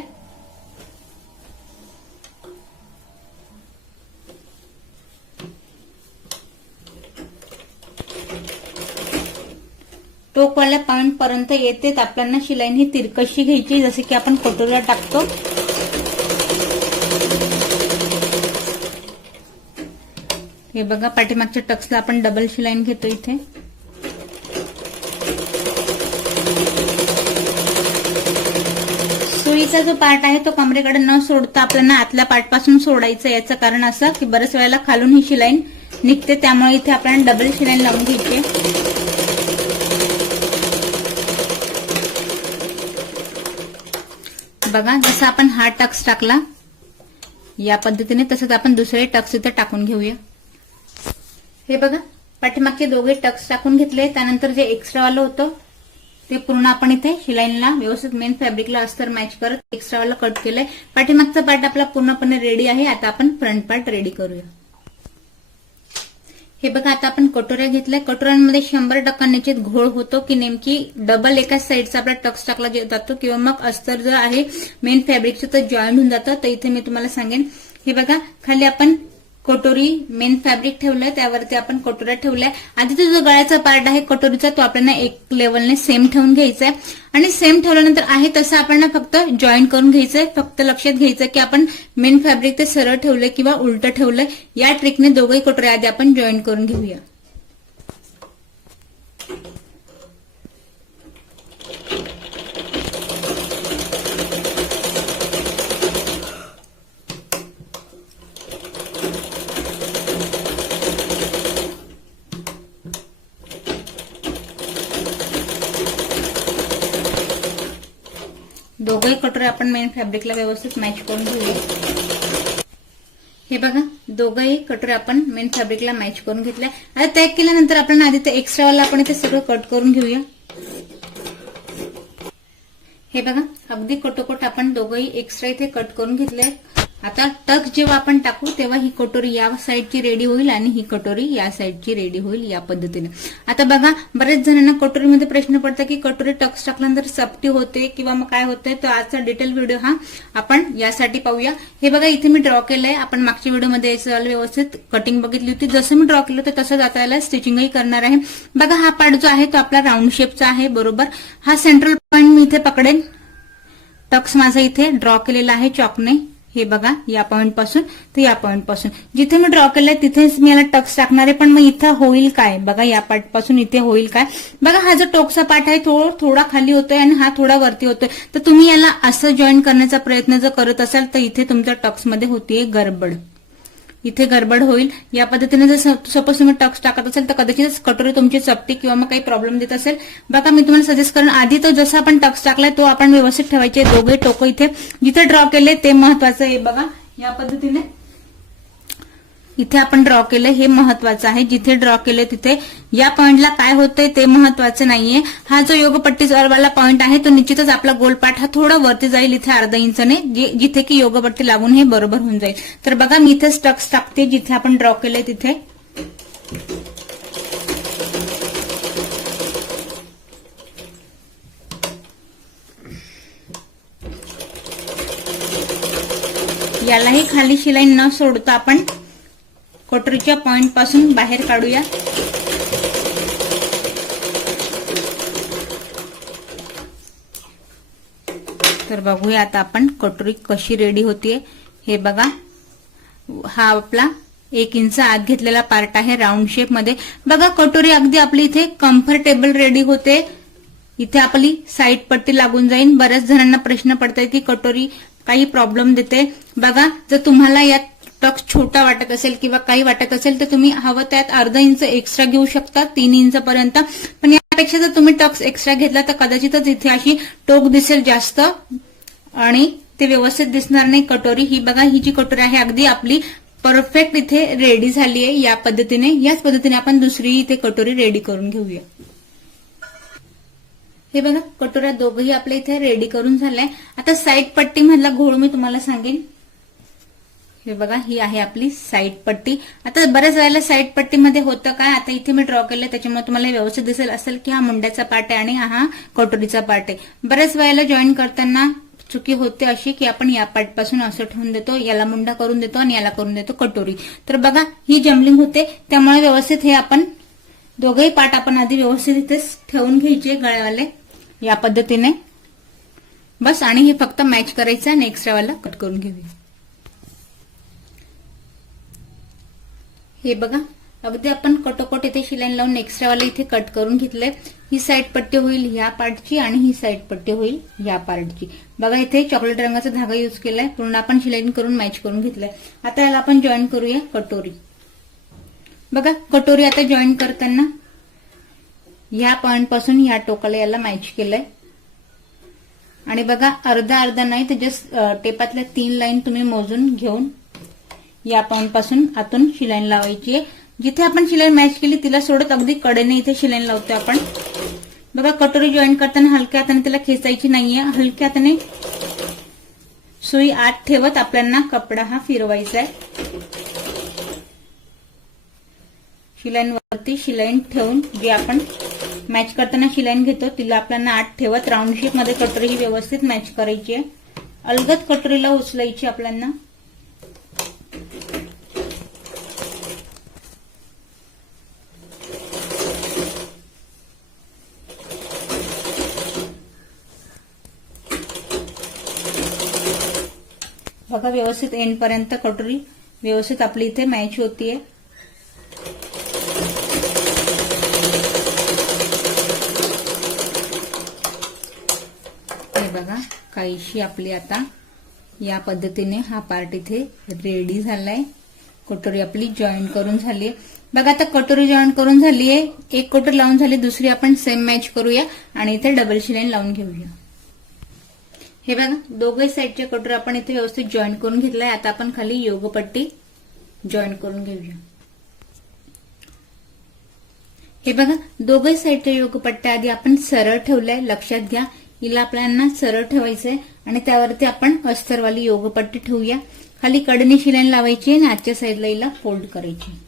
टोकवाल्या पॉइंट पर्यंत येते आपल्याला शिलाईन ही तिरकशी घ्यायची, जसे की आपण कटोरीला टाकतो। हे बघा पाठीमागच्या टक्सला आपण डबल शिलाईन घेतो इथे। कमरेचा जो पार्ट आहे तो कमरेकडे न सोडता आपल्याला आतल्या पार्ट पासून सोडायचं. याचं कारण असं की बऱ्याच वेळेला खालून ही शिलाई निघते, त्यामुळे इथे आपल्याला डबल शिलाई लावून घ्यायची. बघा जसं आपण हा टक्स टाकला या पद्धतीने, तसंच आपण दुसरे टक्स इथे टाकून घेऊया. हे बघा पाठीमागचे दोघे टक्स टाकून घेतले. त्यानंतर जे एक्स्ट्रावालं होतं ते पूर्ण आपण इथे शिलाईला व्यवस्थित मेन फॅब्रिकला अस्तर मॅच करत एक्स्ट्रावाला कट केलंय. पाठीमागचा पार्ट आपला पूर्णपणे रेडी आहे. आता आपण फ्रंट पार्ट रेडी करूया. हे बघा आता आपण कटोऱ्या घेतल्या. कटोऱ्यांमध्ये 100% निश्चित घोळ होतो की नेमकी डबल एकाच साईडचा आपला टक्स टाकला जातो किंवा मग अस्तर जर आहे मेन फॅब्रिकचं तर जॉईंट होऊन जातं. तर इथे मी तुम्हाला सांगेन. हे बघा खाली आपण कटोरी मेन फॅब्रिक ठेवलंय, त्यावरती आपण कटोऱ्या ठेवल्या. आधीचा जो गळ्याचा पार्ट आहे कटोरीचा तो आपल्याला एक लेवलने सेम ठेवून घ्यायचा आहे आणि सेम ठेवल्यानंतर आहे तसं आपल्याला फक्त जॉईन करून घ्यायचंय. फक्त लक्षात घ्यायचं की आपण मेन फॅब्रिक ते सरळ ठेवलंय किंवा उलटं ठेवलंय. या ट्रिकने दोघंही कटोऱ्या आधी आपण जॉईन करून घेऊया. दोघंही कटोरे आपण मेन फॅब्रिकला व्यवस्थित मॅच करून घेऊया. हे बघा दोघंही कटोरे आपण मेन फॅब्रिकला मॅच करून घेतल्या. आता तॅग केल्यानंतर आपण आधी ते एक्स्ट्रावाला आपण इथे सगळं कट करून घेऊया. हे बघा अगदी कटोकट आपण दोघंही एक्स्ट्रा इथे कट करून घेतले. आता टक्स जेव्हा आपण टाकू तेव्हा ही कटोरी या साईडची रेडी होईल आणि ही कटोरी या साईडची रेडी होईल या पद्धतीने. आता बघा बरेच जणांना कटोरीमध्ये प्रश्न पडतात की कटोरी टक्स टाकल्यानंतर चपटी होते किंवा मग काय होतंय. तर आजचा डिटेल व्हिडिओ हा आपण यासाठी पाहूया. हे बघा इथे मी ड्रॉ केलंय. आपण मागच्या व्हिडिओमध्ये व्यवस्थित कटिंग बघितली होती. जसं मी ड्रॉ केलं होतं तसंच आता याला स्टिचिंगही करणार आहे. बघा हा पार्ट जो आहे तो आपला राऊंड शेपचा आहे. बरोबर हा सेंट्रल पॉइंट मी इथे पकडेन. टक्स माझा इथे ड्रॉ केलेला आहे चॉकने. हे बघा या पॉइंट पासून तर या पॉइंट पासून जिथे मी ड्रॉ केलंय तिथेच मी याला टक्स टाकणार आहे. पण मग इथं होईल काय बघा, या पार्ट पासून इथे होईल काय बघा. हा जो टोकचा पार्ट आहे तो थोडा खाली होतोय आणि हा थोडा वरती होतोय. तर तुम्ही याला असं जॉईन करण्याचा प्रयत्न जर करत असाल तर इथे तुमच्या टक्समध्ये होतीये गडबड. इथे गडबड होईल. या पद्धतीने जर सपोज तुम्ही टक्स टाकत असेल तर कदाचित कटोरी तुमची चपटी किंवा मग काही प्रॉब्लेम देत असेल. बघा मी तुम्हाला सजेस्ट करेन आधी तो जसा आपण टक्स टाकलाय तो आपण व्यवस्थित ठेवायचे. दोघे टोकं इथे जिथे ड्रॉ केले ते महत्वाचं आहे. बघा या पद्धतीने इथे आपण ड्रॉ केलं हे महत्वाचं आहे. जिथे ड्रॉ केलं तिथे या पॉइंटला काय होतंय ते महत्वाचं नाहीये. हा जो योगपट्टीवाला पॉइंट आहे तो निश्चितच आपला गोलपाट हा थोडा वरती जाईल इथे अर्धा इंचने, जिथे की योगपट्टी लागून हे बरोबर होऊन जाईल. तर बघा मी इथे टक्स टाकते जिथे आपण ड्रॉ केलंय तिथे. यालाही खाली शिलाई न सोडता आपण कटोरीच्या पॉइंट पासून बाहेर काढूया. तर बघूया आता आपण कटोरी कशी रेडी होतीये. हे बघा हा आपला 1 इंच आत घेतलेला पार्ट आहे राऊंड शेप मध्ये. बघा कटोरी अगदी आपली इथे कम्फर्टेबल रेडी होते. इथे आपली साईड पट्टी लागून जाईल. बऱ्याच जणांना प्रश्न पडतात की कटोरी काही प्रॉब्लेम देते. बघा जर तुम्हाला यात टक्स छोटा वाटत असेल किंवा काही वाटत असेल तर तुम्ही हवं त्यात अर्धा इंच एक्स्ट्रा घेऊ शकता 3 इंच पर्यंत. पण यापेक्षा जर तुम्ही टक्स एक्स्ट्रा घेतला तर कदाचितच इथे अशी टोक दिसेल जास्त आणि ते व्यवस्थित दिसणार नाही कटोरी. ही बघा ही जी कटोरी आहे अगदी आपली परफेक्ट इथे रेडी झाली आहे. या पद्धतीने याच पद्धतीने आपण दुसरी इथे कटोरी रेडी करून घेऊया. हे बघा कटोऱ्या दोघही आपल्या इथे रेडी करून झालाय. आता साईड पट्टी मधला घोळ मी तुम्हाला सांगेन. हे बघा ही आहे आपली साईड पट्टी. आता बऱ्याच वेळेला साईड पट्टीमध्ये होतं काय, आता इथे मी ड्रॉ केलंय त्याच्यामुळे तुम्हाला व्यवस्थित दिसेल असेल की हा मुंड्याचा पार्ट आहे आणि हा कटोरीचा पार्ट आहे. बऱ्याच वेळेला जॉईन करताना चुकी होते अशी की आपण या पार्ट पासून असं ठेवून देतो, याला मुंडा करून देतो आणि याला करून देतो कटोरी. तर बघा ही जम्बलिंग होते. त्यामुळे व्यवस्थित हे आपण दोघंही पार्ट आपण आधी व्यवस्थित इथे ठेवून घ्यायचे गळ्यावाले या पद्धतीने बस. आणि हे फक्त मॅच करायचं आणि एक्स्ट्रावाला कट करून घेऊया. हे बघा अगदी आपण कटोकट इथे शिलाई लावून एक्स्ट्रावाला इथे कट करून घेतलंय. ही साईड पट्टी होईल ह्या पार्टची आणि ही साईड पट्टी होईल ह्या पार्टची. बघा इथे चॉकलेट रंगाचा धागा यूज केलाय. पूर्ण आपण शिलाई करून मॅच करून घेतलाय. आता याला आपण जॉईन करूया कटोरी. बघा कटोरी आता जॉईन करताना ह्या पॉइंट पासून ह्या टोकाला याला मॅच केलंय. आणि बघा अर्धा अर्धा नाही तर जस्ट टेपातल्या 3 लाईन तुम्ही मोजून घेऊन या पॉइंट पासून आतून शिलाई लावायची आहे. जिथे आपण शिलाई मॅच केली तिला सोडत अगदी कडेने इथे शिलाई लावतोय आपण. बघा कटोरी जॉईन करताना हलक्या हाताने तिला खेचायची नाहीये. हलक्या हाताने सुई आत ठेवत आपल्याला कपडा हा फिरवायचा आहे. शिलाईवरती शिलाई ठेवून जे आपण मॅच करताना शिलाई घेतो तिला आपल्याला आत ठेवत राऊंड शेप मध्ये कटोरी ही व्यवस्थित मॅच करायची आहे. अलगद कटोरीला उचलायची आपल्याला. बघा व्यवस्थित एंड पर्यंत कटोरी व्यवस्थित आपली इथे मॅच होतीये. हे बघा काहीशी आपली आता या पद्धतीने हा पार्ट इथे रेडी झालाय. कटोरी आपली जॉईन करून झालीय. बघा आता कटोरी जॉईन करून झालीये. एक कटोरी लावून झाली, दुसरी आपण सेम मॅच करूया आणि इथे डबल शिलाई लावून घेऊया. हे बघा दोघे साईडचे कटोरी आपण इथे व्यवस्थित जॉईन करून घेतलाय. आता आपण खाली योगपट्टी जॉईन करून घेऊया. हे बघा दोघे साईडच्या योगपट्ट्या आधी आपण सरळ ठेवलाय. लक्षात घ्या हिला आपल्याला सरळ ठेवायचंय आणि त्यावरती आपण अस्तरवाली योगपट्टी ठेवूया. खाली कडेने शिलाई लावायची आणि आजच्या साईडला हिला फोल्ड करायची.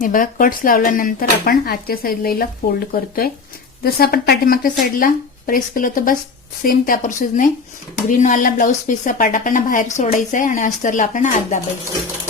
हे बघा कट्स लावल्यानंतर आपण आजच्या साईडला हिला फोल्ड करतोय. जसं आपण पाठीमागच्या साईडला प्रेस केलं होतं बस सेम त्या प्रोसेसने ग्रीन वाला ब्लाऊज पीसचा पार्ट आपल्याला बाहेर सोडायचा आहे आणि अस्तरला आपण आत दाबायचं.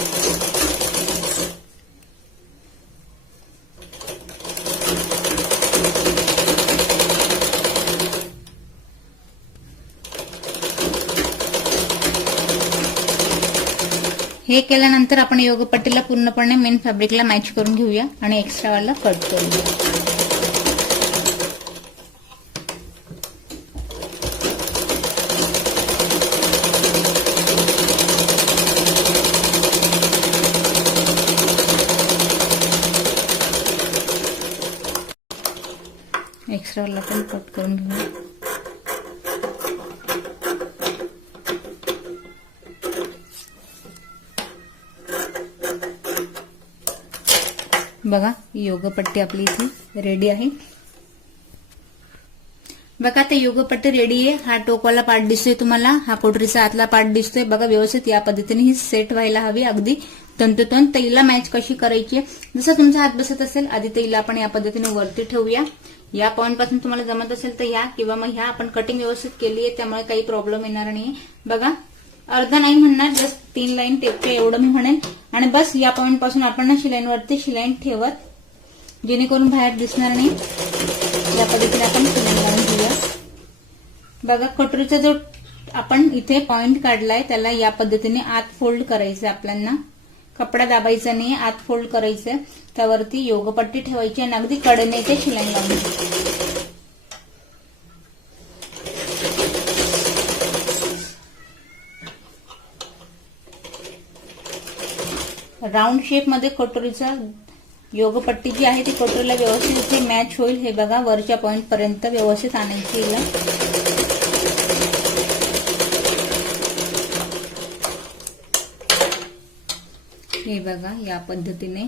हे केल्यानंतर आपण योगपट्टीला पूर्णपणे मेन फॅब्रिकला मॅच करून घेऊया आणि एक्स्ट्रावाला कट करूया. एक्स्ट्रावाला पण कट करून घेऊया. बघा योगपट्टी आपली इथे रेडी आहे. बघा ते योगपट्टी रेडी आहे. हा टोकवाला पार्ट दिसतोय तुम्हाला, हा कोटरीचा आतला पार्ट दिसतोय. बघा व्यवस्थित या पद्धतीने ही सेट व्हायला हवी अगदी तंतोतंत. तैला मॅच कशी करायची जसं तुमचा हात बसत असेल आधी तैला आपण या पद्धतीने वरती ठेवूया. या पॉइंट पासून तुम्हाला जमत असेल तर या किंवा मग ह्या आपण कटिंग व्यवस्थित केली आहे त्यामुळे काही प्रॉब्लेम येणार नाही. बघा अर्धा नाही म्हणणार, जस्ट 3 लाईन टेपच्या एवढं मी म्हणेन. आणि बस या पॉइंट पासून आपण शिलाईवरती शिलाई ठेवत जेणेकरून बाहेर दिसणार नाही या पद्धतीने आपण शिलाई लावून घेऊया. बघा कटोरीचा जो आपण इथे पॉइंट काढलाय त्याला या पद्धतीने आत फोल्ड करायचं. आपल्याला कपडा दाबायचा नाही, आत फोल्ड करायचं. त्यावरती योगपट्टी ठेवायची आणि अगदी कडेने इथे शिलाई लावून राऊंड शेप मध्ये कटोरीचा योगपट्टी जी आहे ती कटोरीला व्यवस्थित इथे मॅच होईल. हे बघा वरच्या पॉइंट पर्यंत व्यवस्थित आणायची हिला. हे बघा या पद्धतीने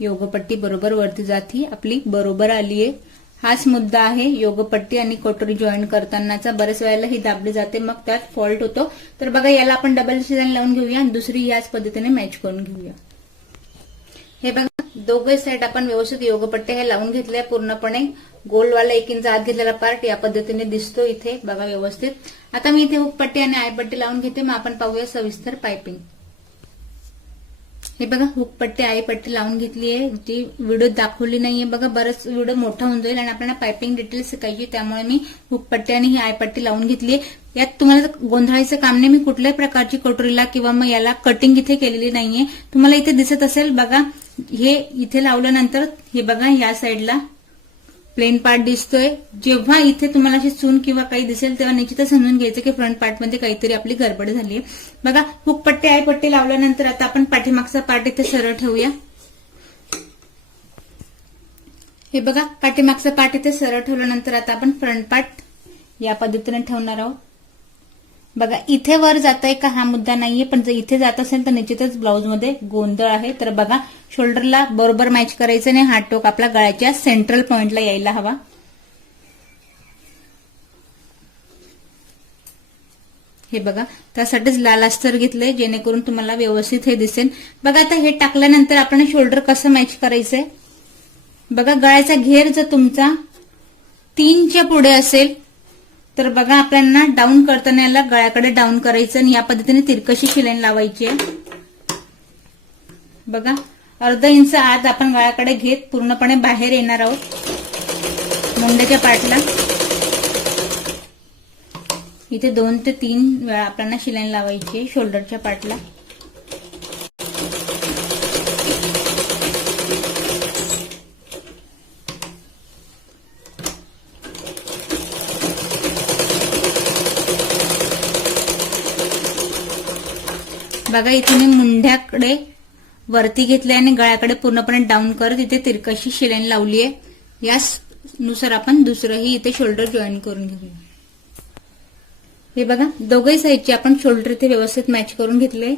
योगपट्टी बरोबर वरती जाती आपली बरोबर आलीये. हाच मुद्दा आहे योगपट्टी आणि कटोरी जॉईन करतानाचा. बरेच वेळेला ही दाबली जाते, मग त्यात फॉल्ट होतो. तर बघा, याला आपण डबल शिलाई लावून घेऊया आणि दुसरी याच पद्धतीने मॅच करून घेऊया. हे बघा, दोघे साईड आपण व्यवस्थित योगपट्टी हे लावून घेतले पूर्णपणे. गोलवाला 1 इंच आत घेतलेला पार्ट या पद्धतीने दिसतो इथे बघा व्यवस्थित. आता मी इथे हुकपट्टी आणि आयपट्टी लावून घेते, मग आपण पाहूया सविस्तर पायपिंग. हे बघा, हुकपट्टी आयपट्टी लावून घेतली आहे, जी व्हिडिओ दाखवली नाहीये. बघा, बरंच व्हिडिओ मोठा होऊन जाईल आणि आपल्याला पायपिंग डिटेल शिकायची, त्यामुळे मी हुकपट्टी आणि ही आयपट्टी लावून घेतली आहे. यात तुम्हाला गोंधळायचं काम नाही, मी कुठल्याही प्रकारची कटोरीला किंवा मग याला कटिंग इथे केलेली नाहीये. तुम्हाला इथे दिसत असेल बघा, हे इथे लावल्यानंतर हे बघा या साईडला प्लेन पार्ट दिसतोय. जेव्हा इथे तुम्हाला अशी चून किंवा काही दिसेल तेव्हा निश्चितच समजून घ्यायचं की फ्रंट पार्टमध्ये काहीतरी आपली गडबड झाली आहे. बघा, हुकपट्टी आयपट्टी लावल्यानंतर आता आपण पाठीमागचा पार्ट इथे सरळ ठेवूया. हे बघा, पाठीमागचा पार्ट इथे सरळ ठेवल्यानंतर आता आपण फ्रंट पार्ट या पद्धतीने ठेवणार आहोत. बघा, इथे वर जात आहे का हा मुद्दा नाहीये, पण जर इथे जात असेल तर निश्चितच ब्लाऊजमध्ये गोंधळ आहे. तर बघा, शोल्डरला बरोबर मॅच करायचं आणि हा टोक आपला गळ्याच्या सेंट्रल पॉइंटला यायला हवा. हे बघा, त्यासाठीच लाल अस्तर घेतलंय जेणेकरून तुम्हाला व्यवस्थित हे दिसेल. बघा, आता हे टाकल्यानंतर आपण शोल्डर कसं मॅच करायचंय. बघा, गळ्याचा घेर जर तुमचा 3च्या पुढे असेल तर बघा, आपल्याला डाऊन करताना याला गळ्याकडे डाऊन करायचं आणि या पद्धतीने तिरकशी शिलाई लावायची आहे. बघा, अर्धा इंच आत आपण गळ्याकडे घेत पूर्णपणे बाहेर येणार आहोत मुंड्याच्या पार्टला. इथे 2 ते 3 वेळा आपल्याला शिलाई लावायची आहे शोल्डरच्या पार्टला. बघा, इथे मी मुंढ्याकडे वरती घेतले आणि गळ्याकडे पूर्णपणे डाऊन करत इथे तिरकशी शिलाई लावली आहे. यानुसार आपण दुसरंही इथे शोल्डर जॉईन करून घेऊया. हे बघा, दोघही साईडचे आपण शोल्डर इथे व्यवस्थित मॅच करून घेतले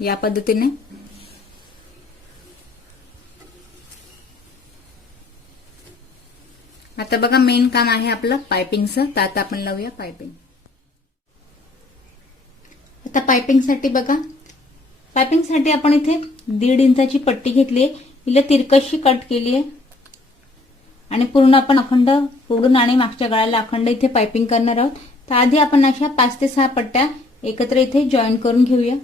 या पद्धतीने. आता बघा, मेन काम आहे आपलं पायपिंगचं, तर आता आपण लावूया पायपिंग. आता पायपिंगसाठी बघा, पायपिंगसाठी आपण इथे 1.5 इंचाची पट्टी घेतली आहे, हिला तिरकशी कट केली आहे आणि पूर्ण आपण अखंड पुढून आणि मागच्या गळ्याला अखंड इथे पायपिंग करणार आहोत. तर आधी आपण अशा 5 ते 6 पट्ट्या एकत्र इथे जॉईन करून घेऊया.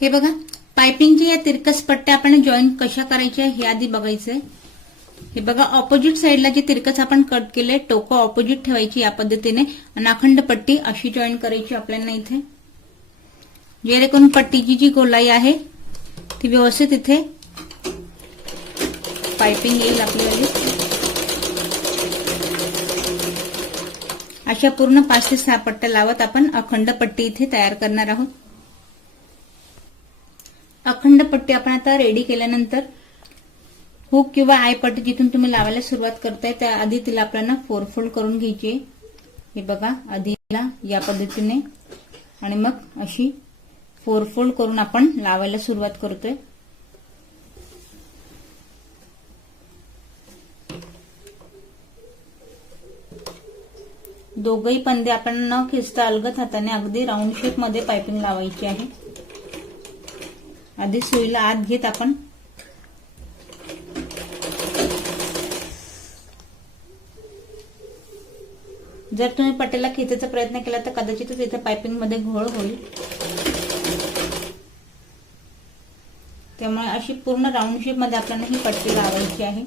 हे बघा, पायपिंगच्या या तिरकस पट्ट्या आपण जॉईन कशा करायच्या हे आधी बघायचंय. हे बघा, ऑपोजिट साईडला जे तिरकस आपण कट केले टोकं ऑपोजिट ठेवायची या पद्धतीने आणि अखंड पट्टी अशी जॉईन करायची आपल्याला इथे, जेणेकरून पट्टीची जी गोलाई आहे ती व्यवस्थित इथे पायपिंग येईल आपल्याला. अशा पूर्ण 5 ते 6 पट्ट्या लावत आपण अखंड पट्टी इथे तयार करणार आहोत. अखंड पट्टी आपण आता रेडी केल्यानंतर हुक किंवा आय पट्टी जिथून तुम्ही लावायला सुरुवात करताय त्या आधी तिला आपल्याला 4 फोल्ड करून घ्यायची. हे बघा, आधी या पद्धतीने आणि मग अशी 4 फोल्ड करून आपण लावायला सुरुवात करतोय. दोघही पंधे आपण न खिचता अलगद हाताने अगदी राऊंड शेप मध्ये पायपिंग लावायची आहे. आधी सुईला आत घेत आपण जर तुम्ही पट्टीला खेचायचा प्रयत्न केला तर कदाचितच इथे पायपिंग मध्ये घोळ होईल. त्यामुळे अशी पूर्ण राऊंड शेप मध्ये आपल्याला ही पट्टी लावायची आहे.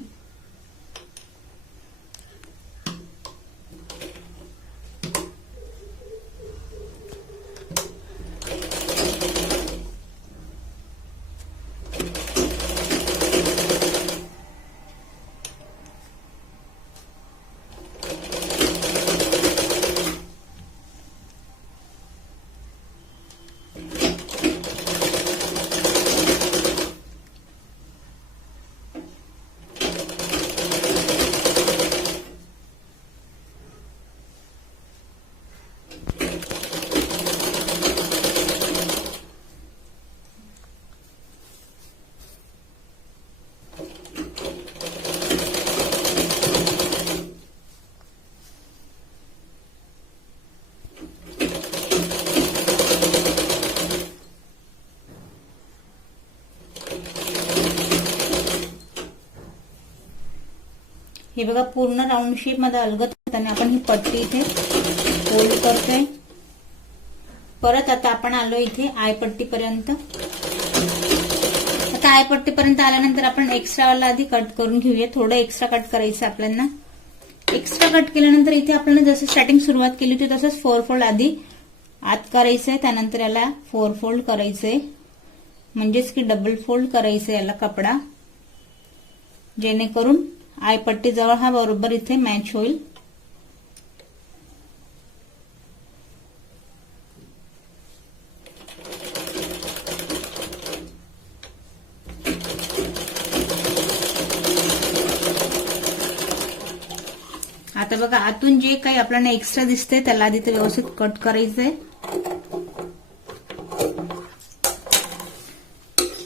हे बघा पूर्ण राऊंड शेप मध्ये अलगद हाताने आपण ही पट्टी इथे फोल्ड करतोय. परत आता आपण आलो इथे आय पट्टीपर्यंत. आता आय पट्टीपर्यंत आल्यानंतर आपण एक्स्ट्रावाला आधी कट करून घेऊया. थोडं एक्स्ट्रा कट करायचं आपल्याला. एक्स्ट्रा कट केल्यानंतर इथे आपल्याला जसं स्टार्टिंग सुरुवात केली होती तसंच 4 फोल्ड आधी आत करायचंय. त्यानंतर याला 4 फोल्ड करायचंय, म्हणजेच की डबल फोल्ड करायचंय याला कपडा, जेणेकरून आय पट्टी जवळ हा बरोबर इथे मॅच होईल. आता बघा आतून जे काही आपल्याला एक्स्ट्रा दिसतंय त्याला आधी ते व्यवस्थित कट करायचंय.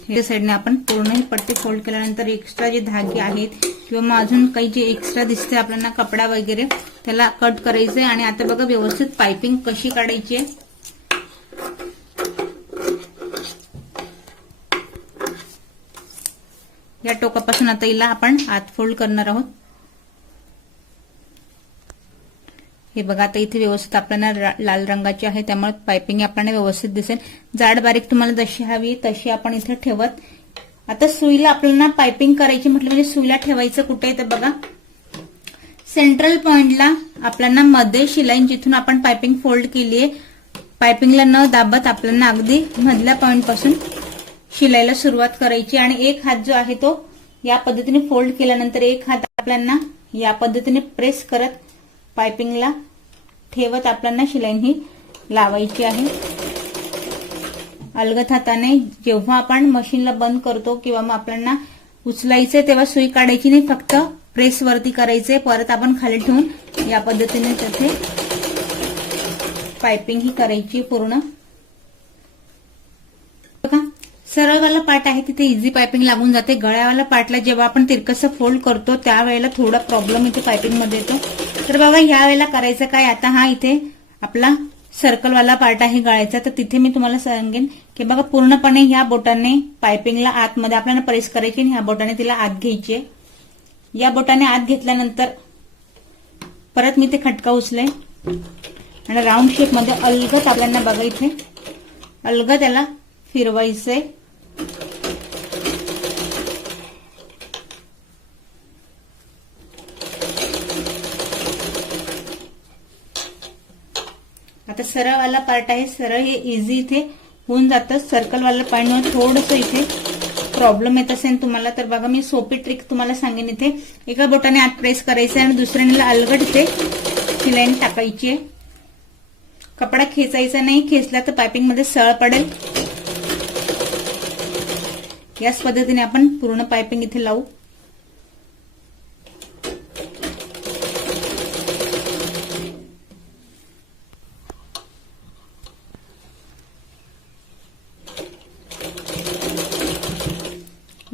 या साईडने आपण पूर्ण ही पट्टी फोल्ड केल्यानंतर एक्स्ट्रा जे धागे आहेत किंवा मग अजून काही जे एक्स्ट्रा दिसते आपल्याला कपडा वगैरे त्याला कट करायचंय. आणि आता बघा व्यवस्थित पाइपिंग कशी काढायची आहे. या टोकापासून आता हिला आपण आत फोल्ड करणार आहोत. हे बघा आता इथे व्यवस्थित आपल्याला लाल रंगाची आहे त्यामुळे पाइपिंग आपल्याला व्यवस्थित दिसेल. जाड बारीक तुम्हाला जशी हवी तशी आपण इथे ठेवत. आता सुईला आपल्याला पाइपिंग करायची म्हटलं म्हणजे सुईला ठेवायचं कुठे तर बघा सेंट्रल पॉइंटला आपल्याला मध्ये शिलाई जिथून आपण पाइपिंग फोल्ड केलीये पाइपिंगला न दाबत आपल्याला अगदी मधल्या पॉइंट पासून शिलाईला सुरुवात करायची. आणि एक हात जो आहे तो या पद्धतीने फोल्ड केल्यानंतर एक हात आपल्याला या पद्धतीने प्रेस करत पाइपिंगला ठेवत आपल्याला शिलाई ही लावायची आहे. अलगद हाताने जेव्हा आपण मशीनला बंद करतो किंवा मग आपल्याला उचलायचे तेव्हा सुई काढायची नाही, फक्त प्रेस वरती करायचे. परत आपण खाली ठेवून या पद्धतीने तिथे पाइपिंग ही करायची पूर्ण. बघा सरळवाला पार्ट आहे तिथे इझी पाइपिंग लागून जाते. गळ्यावाला पार्टला जेव्हा आपण तिरकस फोल्ड करतो त्यावेळेला थोडा प्रॉब्लेम इथे पाइपिंग मध्ये येतो. तर बाबा ह्या वेळेला करायचं काय, आता हा इथे आपला सर्कलवाला पार्ट आहे गळ्याचा, तर तिथे मी तुम्हाला सांगेन की बघा पूर्णपणे ह्या बोटाने पाइपिंगला आतमध्ये आपल्याला प्रेस करायची आणि ह्या बोटाने तिला आत घ्यायची. या बोटाने आत घेतल्यानंतर परत मी ते खटका उचले आणि राऊंड शेप मध्ये अलगद आपल्याला बघा इथे अलगद त्याला फिरवायचंय. आता सरळवाला पार्ट आहे, सरळ हे इझी इथे होऊन जातं. सर्कलवाला पार्ट थोडंसं इथे प्रॉब्लेम येत असेल तुम्हाला तर बघा मी सोपी ट्रिक तुम्हाला सांगेन. इथे एका बोटाने आत प्रेस करायचं आणि दुसऱ्याने अलगद इथे शिलाई टाकायची आहे. कपडा खेचायचा नाही, खेचला तर पाइपिंग मध्ये सळ पडेल. याच पद्धतीने आपण पूर्ण पाइपिंग इथे लावू.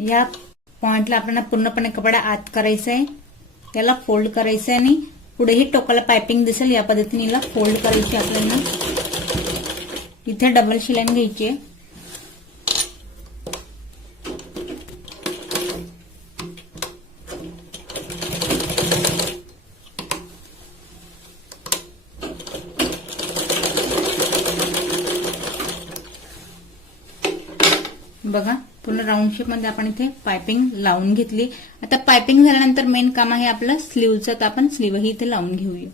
या पॉइंटला आपल्याला पूर्णपणे कपडा आत करायचा आहे, त्याला फोल्ड करायचं आहे आणि पुढेही टोकाला पाइपिंग दिसेल या पद्धतीने याला फोल्ड करायची. आपल्याला इथे डबल शिलाई घ्यायची आहे. बघा पूर्ण राऊंड शेप मध्ये आपण इथे पाइपिंग लावून घेतली. आता पाइपिंग झाल्यानंतर मेन काम आहे आपलं स्लीवचं, तर आपण स्लीवही इथे लावून घेऊया.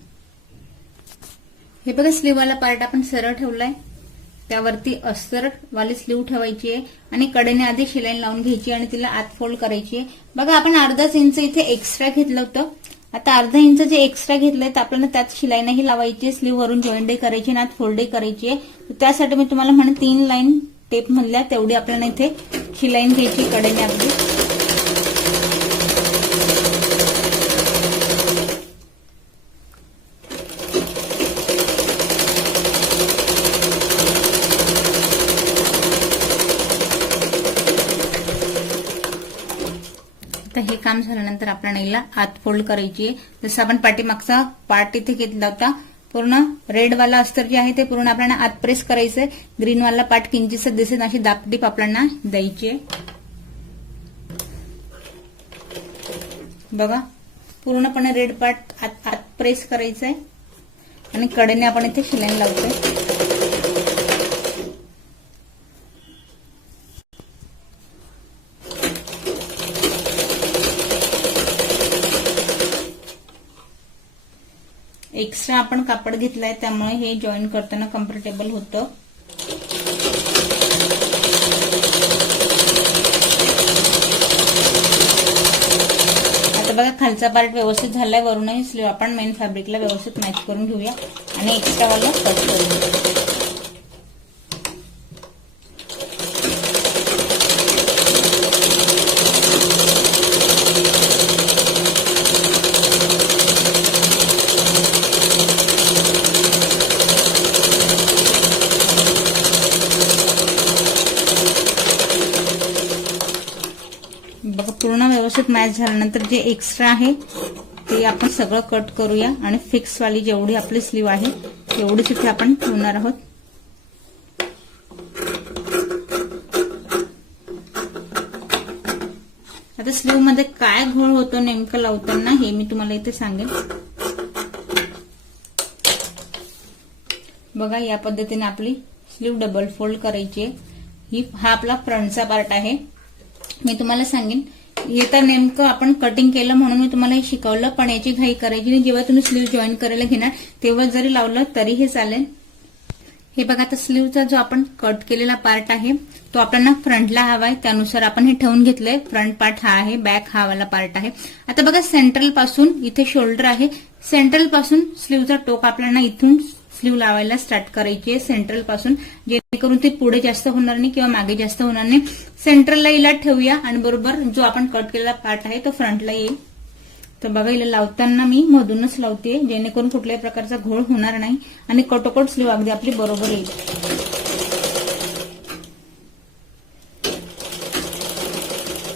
हे बघा स्लीववाला पार्ट आपण सरळ ठेवलाय, त्यावरती अस्तर वाली स्लीव ठेवायची आहे आणि कडेने आधी शिलाई लावून घ्यायची आणि तिला आत फोल्ड करायची आहे. बघा आपण अर्धाच इंच इथे एक्स्ट्रा घेतलं होतं. आता अर्धा इंच जे एक्स्ट्रा घेतलंय तर आपल्याला त्यात शिलाई नाही लावायची, स्लीव वरून जॉईंट करायची आणि आत फोल्ड करायची आहे. त्यासाठी मी तुम्हाला म्हणेन 3 लाईन टेप मधल्या तेवढी आपल्याला इथे शिलाई घ्यायची कडेने अगदी. आता हे काम झाल्यानंतर आपल्याला याला आत फोल्ड करायची आहे. जसं आपण पाठीमागचा पार्ट इथे घेतला होता पूर्ण रेडवाला अस्तर जे आहे ते पूर्ण आपल्याला आत प्रेस करायचंय. ग्रीनवाला पार्ट किंचित दिसेल अशी दापटीप आपल्याला द्यायची आहे. बघा पूर्णपणे रेड पार्ट आत प्रेस करायचा आहे आणि कडेने आपण इथे शिलाई लावतोय. एक्स्ट्रा आपण कापड घेतलाय त्यामुळे हे जॉईन करताना कम्फर्टेबल होतं. आता बघा खालचा पार्ट व्यवस्थित झालाय, वरूनही स्लीव आपण मेन फॅब्रिकला व्यवस्थित मॅच करून घेऊया आणि एक्स्ट्रा वाला कट करूया. बघा पूर्ण व्यवस्थित मॅच झाल्यानंतर जे एक्स्ट्रा आहे ते आपण सगळं कट करूया आणि फिक्स वाली जेवढी आपली स्लीव आहे तेवढीच इथे आपण ठेवणार आहोत. आता स्लीव मध्ये काय घोळ होतो नेमकं लावताना हे मी तुम्हाला इथे सांगेन. बघा या पद्धतीने आपली स्लीव डबल फोल्ड करायची आहे. हा आपला फ्रंटचा पार्ट आहे. मी तुम्हाला सांगेन हे तर नेमकं आपण कटिंग केलं म्हणून मी तुम्हाला हे शिकवलं, पण याची घाई करायची नाही. जेव्हा तुम्ही स्लीव जॉईन करायला घेणार तेव्हा जरी लावलं तरीही चालेल. हे बघा आता स्लीवचा जो आपण कट केलेला पार्ट आहे तो आपल्याला फ्रंटला हवाय, त्यानुसार आपण हे ठेवून घेतलंय. फ्रंट पार्ट हा आहे, बॅक हा वाला पार्ट आहे. आता बघा सेंट्रल पासून इथे शोल्डर आहे, सेंट्रल पासून स्लीवचा टोक आपल्याला इथून स्लीव लावायला स्टार्ट करायची आहे सेंट्रल पासून, जेणेकरून ते पुढे जास्त होणार नाही किंवा मागे जास्त होणार नाही. सेंट्रलला हिला ठेवूया आणि बरोबर जो आपण कट केलेला पार्ट आहे तो फ्रंटला येईल. तर बघा हिला लावताना मी मधूनच लावते जेणेकरून कुठल्याही प्रकारचा घोळ होणार नाही आणि कटोकट स्लीव अगदी आपली बरोबर येईल.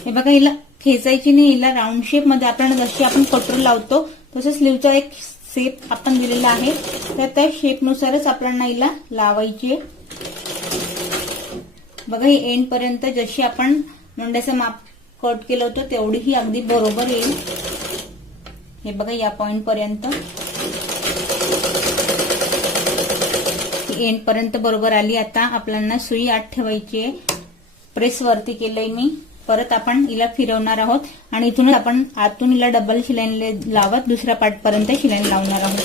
हे बघा हिला खेचायची नाही, हिला राऊंड शेप मध्ये आपल्याला जशी आपण कटोरी लावतो तसं स्लीवचा एक शेप आपण दिलेला आहे, तर त्या शेपनुसारच आपल्याला हिला लावायची. बघा ही एंड पर्यंत जशी आपण मुंड्याचं माप कट केलं होतं तेवढी ही अगदी बरोबर येईल. हे बघा या पॉइंट पर्यंत एंड पर्यंत बरोबर आली. आता आपल्याला सुई आत ठेवायची आहे. प्रेस वरती केलंय मी. परत आपण हिला फिरवणार आहोत आणि इथून आपण आतून हिला डबल शिलाई लावत दुसऱ्या पार्ट पर्यंत शिलाई लावणार आहोत.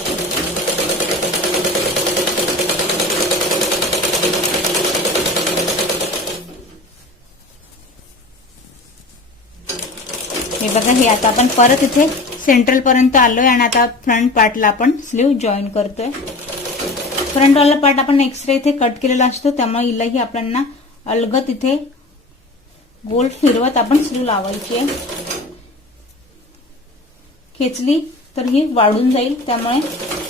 हे बघा हे आता आपण परत इथे सेंट्रल पर्यंत आलोय आणि आता फ्रंट पार्टला आपण स्लीव जॉईन करतोय. फ्रंट वाला पार्ट आपण एक्स्ट्रा इथे कट केलेला असतो, त्यामुळे हिलाही आपल्याला अलगत इथे गोल फिरवत आपण स्लीव लावायची आहे. खेचली तर ही वाढून जाईल, त्यामुळे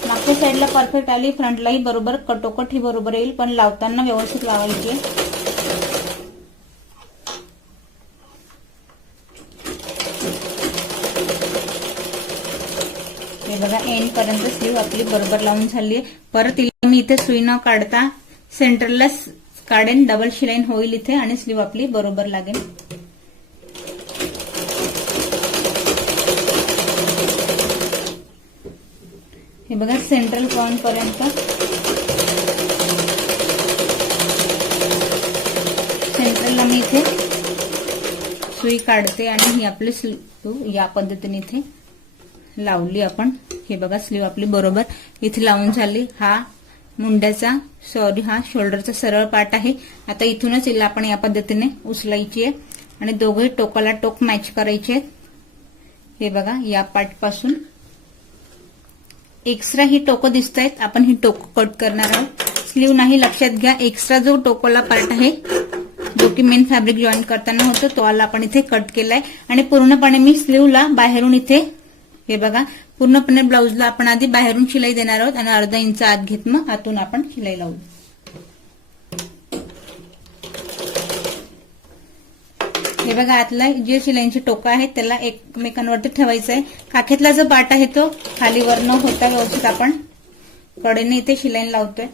मागच्या साईडला परफेक्ट आली, फ्रंटलाही बरोबर कटोकट ही बरोबर येईल, पण लावताना व्यवस्थित लावायची आहे. हे बघा एंड पर्यंत स्लीव आपली बरोबर लावून झाली आहे. परत मी इथे सुई न काढता सेंटरला काढेन, डबल शिलाई होईल इथे आणि स्लीव आपली बरोबर लागेल. हे बघा सेंट्रल पॉइंट पर्यंत सेंट्रलला मी इथे सुई काढते आणि ही आपली स्लीव या पद्धतीने इथे लावली आपण. हे बघा स्लीव आपली बरोबर इथे लावून झाली. हा हा शोल्डरचा सरळ पार्ट आहे. आता इथूनच हिला आपण या पद्धतीने उचलायची आहे आणि दोघे टोकाला टोक मॅच करायचे आहेत. हे बघा या पार्ट पासून एक्स्ट्रा ही टोकं दिसत आहेत, आपण ही टोकं कट करणार आहोत. स्लीव नाही लक्षात घ्या, एक्स्ट्रा जो टोकोला पार्ट आहे जो की मेन फॅब्रिक जॉईन करताना होतो तो आला आपण इथे कट केलाय आणि पूर्णपणे मी स्लीवला बाहेरून इथे हे बघा पूर्णपणे ब्लाउजला आपण आधी बाहेरून शिलाई देणार आहोत आणि अर्धा इंच आत घेत मग आतून आपण शिलाई लावू. हे बघा आतला जे शिलाईंची टोकं आहेत त्याला एकमेकांवरती ठेवायचं आहे. काखेतला जो पार्ट आहे तो खाली वर न होता व्यवस्थित आपण कडेने इथे शिलाई लावतोय.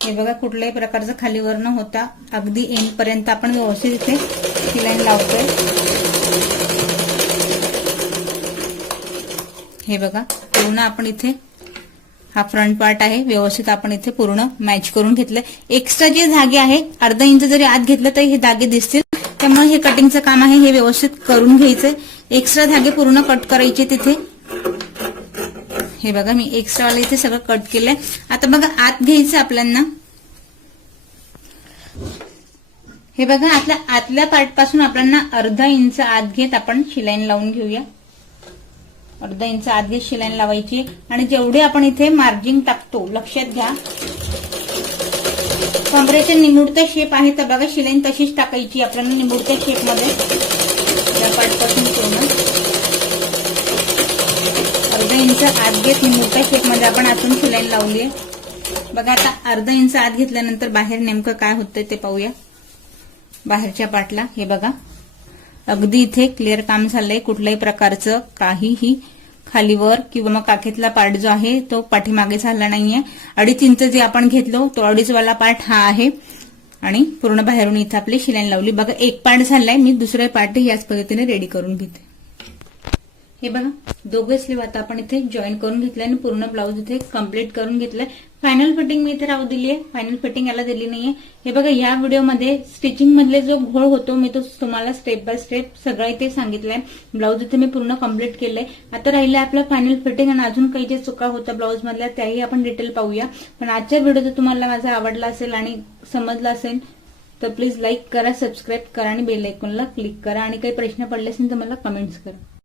हे बघा कुठल्याही प्रकारचं खालीवर न होता अगदी एंड पर्यंत आपण व्यवस्थित इथे शिलाई लावतोय. हे बघा पूर्ण आपण इथे हा फ्रंट पार्ट आहे व्यवस्थित आपण इथे पूर्ण मॅच करून घेतलंय. एक्स्ट्रा जे धागे आहे अर्धा इंच जरी आत घेतलं तरी हे धागे दिसतील, त्यामुळे हे कटिंगचं काम आहे हे व्यवस्थित करून घ्यायचंय. एक्स्ट्रा धागे पूर्ण कट करायचे तिथे. हे बघा मी एक्स्ट्रा वाला इथे सगळं कट केलंय. आता बघा आत घ्यायचं आपल्याला. हे बघा आतल्या पार्ट पासून आपल्याला अर्धा इंच आत घेत आपण शिलाई लावून घेऊया. अर्धा इंच आत घेत शिलाई लावायची आणि जेवढे आपण इथे मार्जिन टाकतो लक्षात घ्या. कमरेचे निमुळते शेप आहे तर बघा शिलाई तशीच टाकायची आपल्याला निमुळत्या शेप मध्ये. या पार्ट पासून पूर्ण अर्धा इंच आत घेत निमुळत्या शेप मध्ये आपण आतून शिलाई लावली आहे. बघा आता अर्धा इंच आत घेतल्यानंतर बाहेर नेमकं काय होतंय ते पाहूया. बाहेरच्या पार्टला हे बघा अगदी इथे क्लिअर काम झालंय. कुठल्याही प्रकारचं काहीही खालीवर किंवा मग काखेतला पार्ट जो आहे तो पाठीमागे झाला नाहीये. 2.5 इंच जे आपण घेतलो तो 2.5 वाला पार्ट हा आहे आणि पूर्ण बाहेरून इथे आपली शिलाई लावली. बघा एक पार्ट झालाय. मी दुसरा पार्ट याच पद्धतीने रेडी करून घेते. हे बघा दोघे स्लीव आता आपण इथे जॉईन करून घेतलंय आणि पूर्ण ब्लाऊज इथे कम्प्लीट करून घेतलंय. फायनल फिटिंग मी इथे राहू दिली आहे, फायनल फिटिंग याला दिली नाहीये. हे बघा या व्हिडिओमध्ये स्टिचिंग मधले जो घोळ होतो मी तो तुम्हाला स्टेप बाय स्टेप सगळं इथे सांगितलंय. ब्लाऊज इथे मी पूर्ण कम्प्लीट केलंय. आता राहिलं आपलं फायनल फिटिंग आणि अजून काही जे चुका होत्या ब्लाऊज मधल्या त्याही आपण डिटेल पाहूया. पण आजच्या व्हिडिओ जर तुम्हाला माझा आवडला असेल आणि समजला असेल तर प्लीज लाईक करा, सबस्क्राईब करा आणि बेल आयकॉनला क्लिक करा आणि काही प्रश्न पडले असेल तर मला कमेंट्स करा.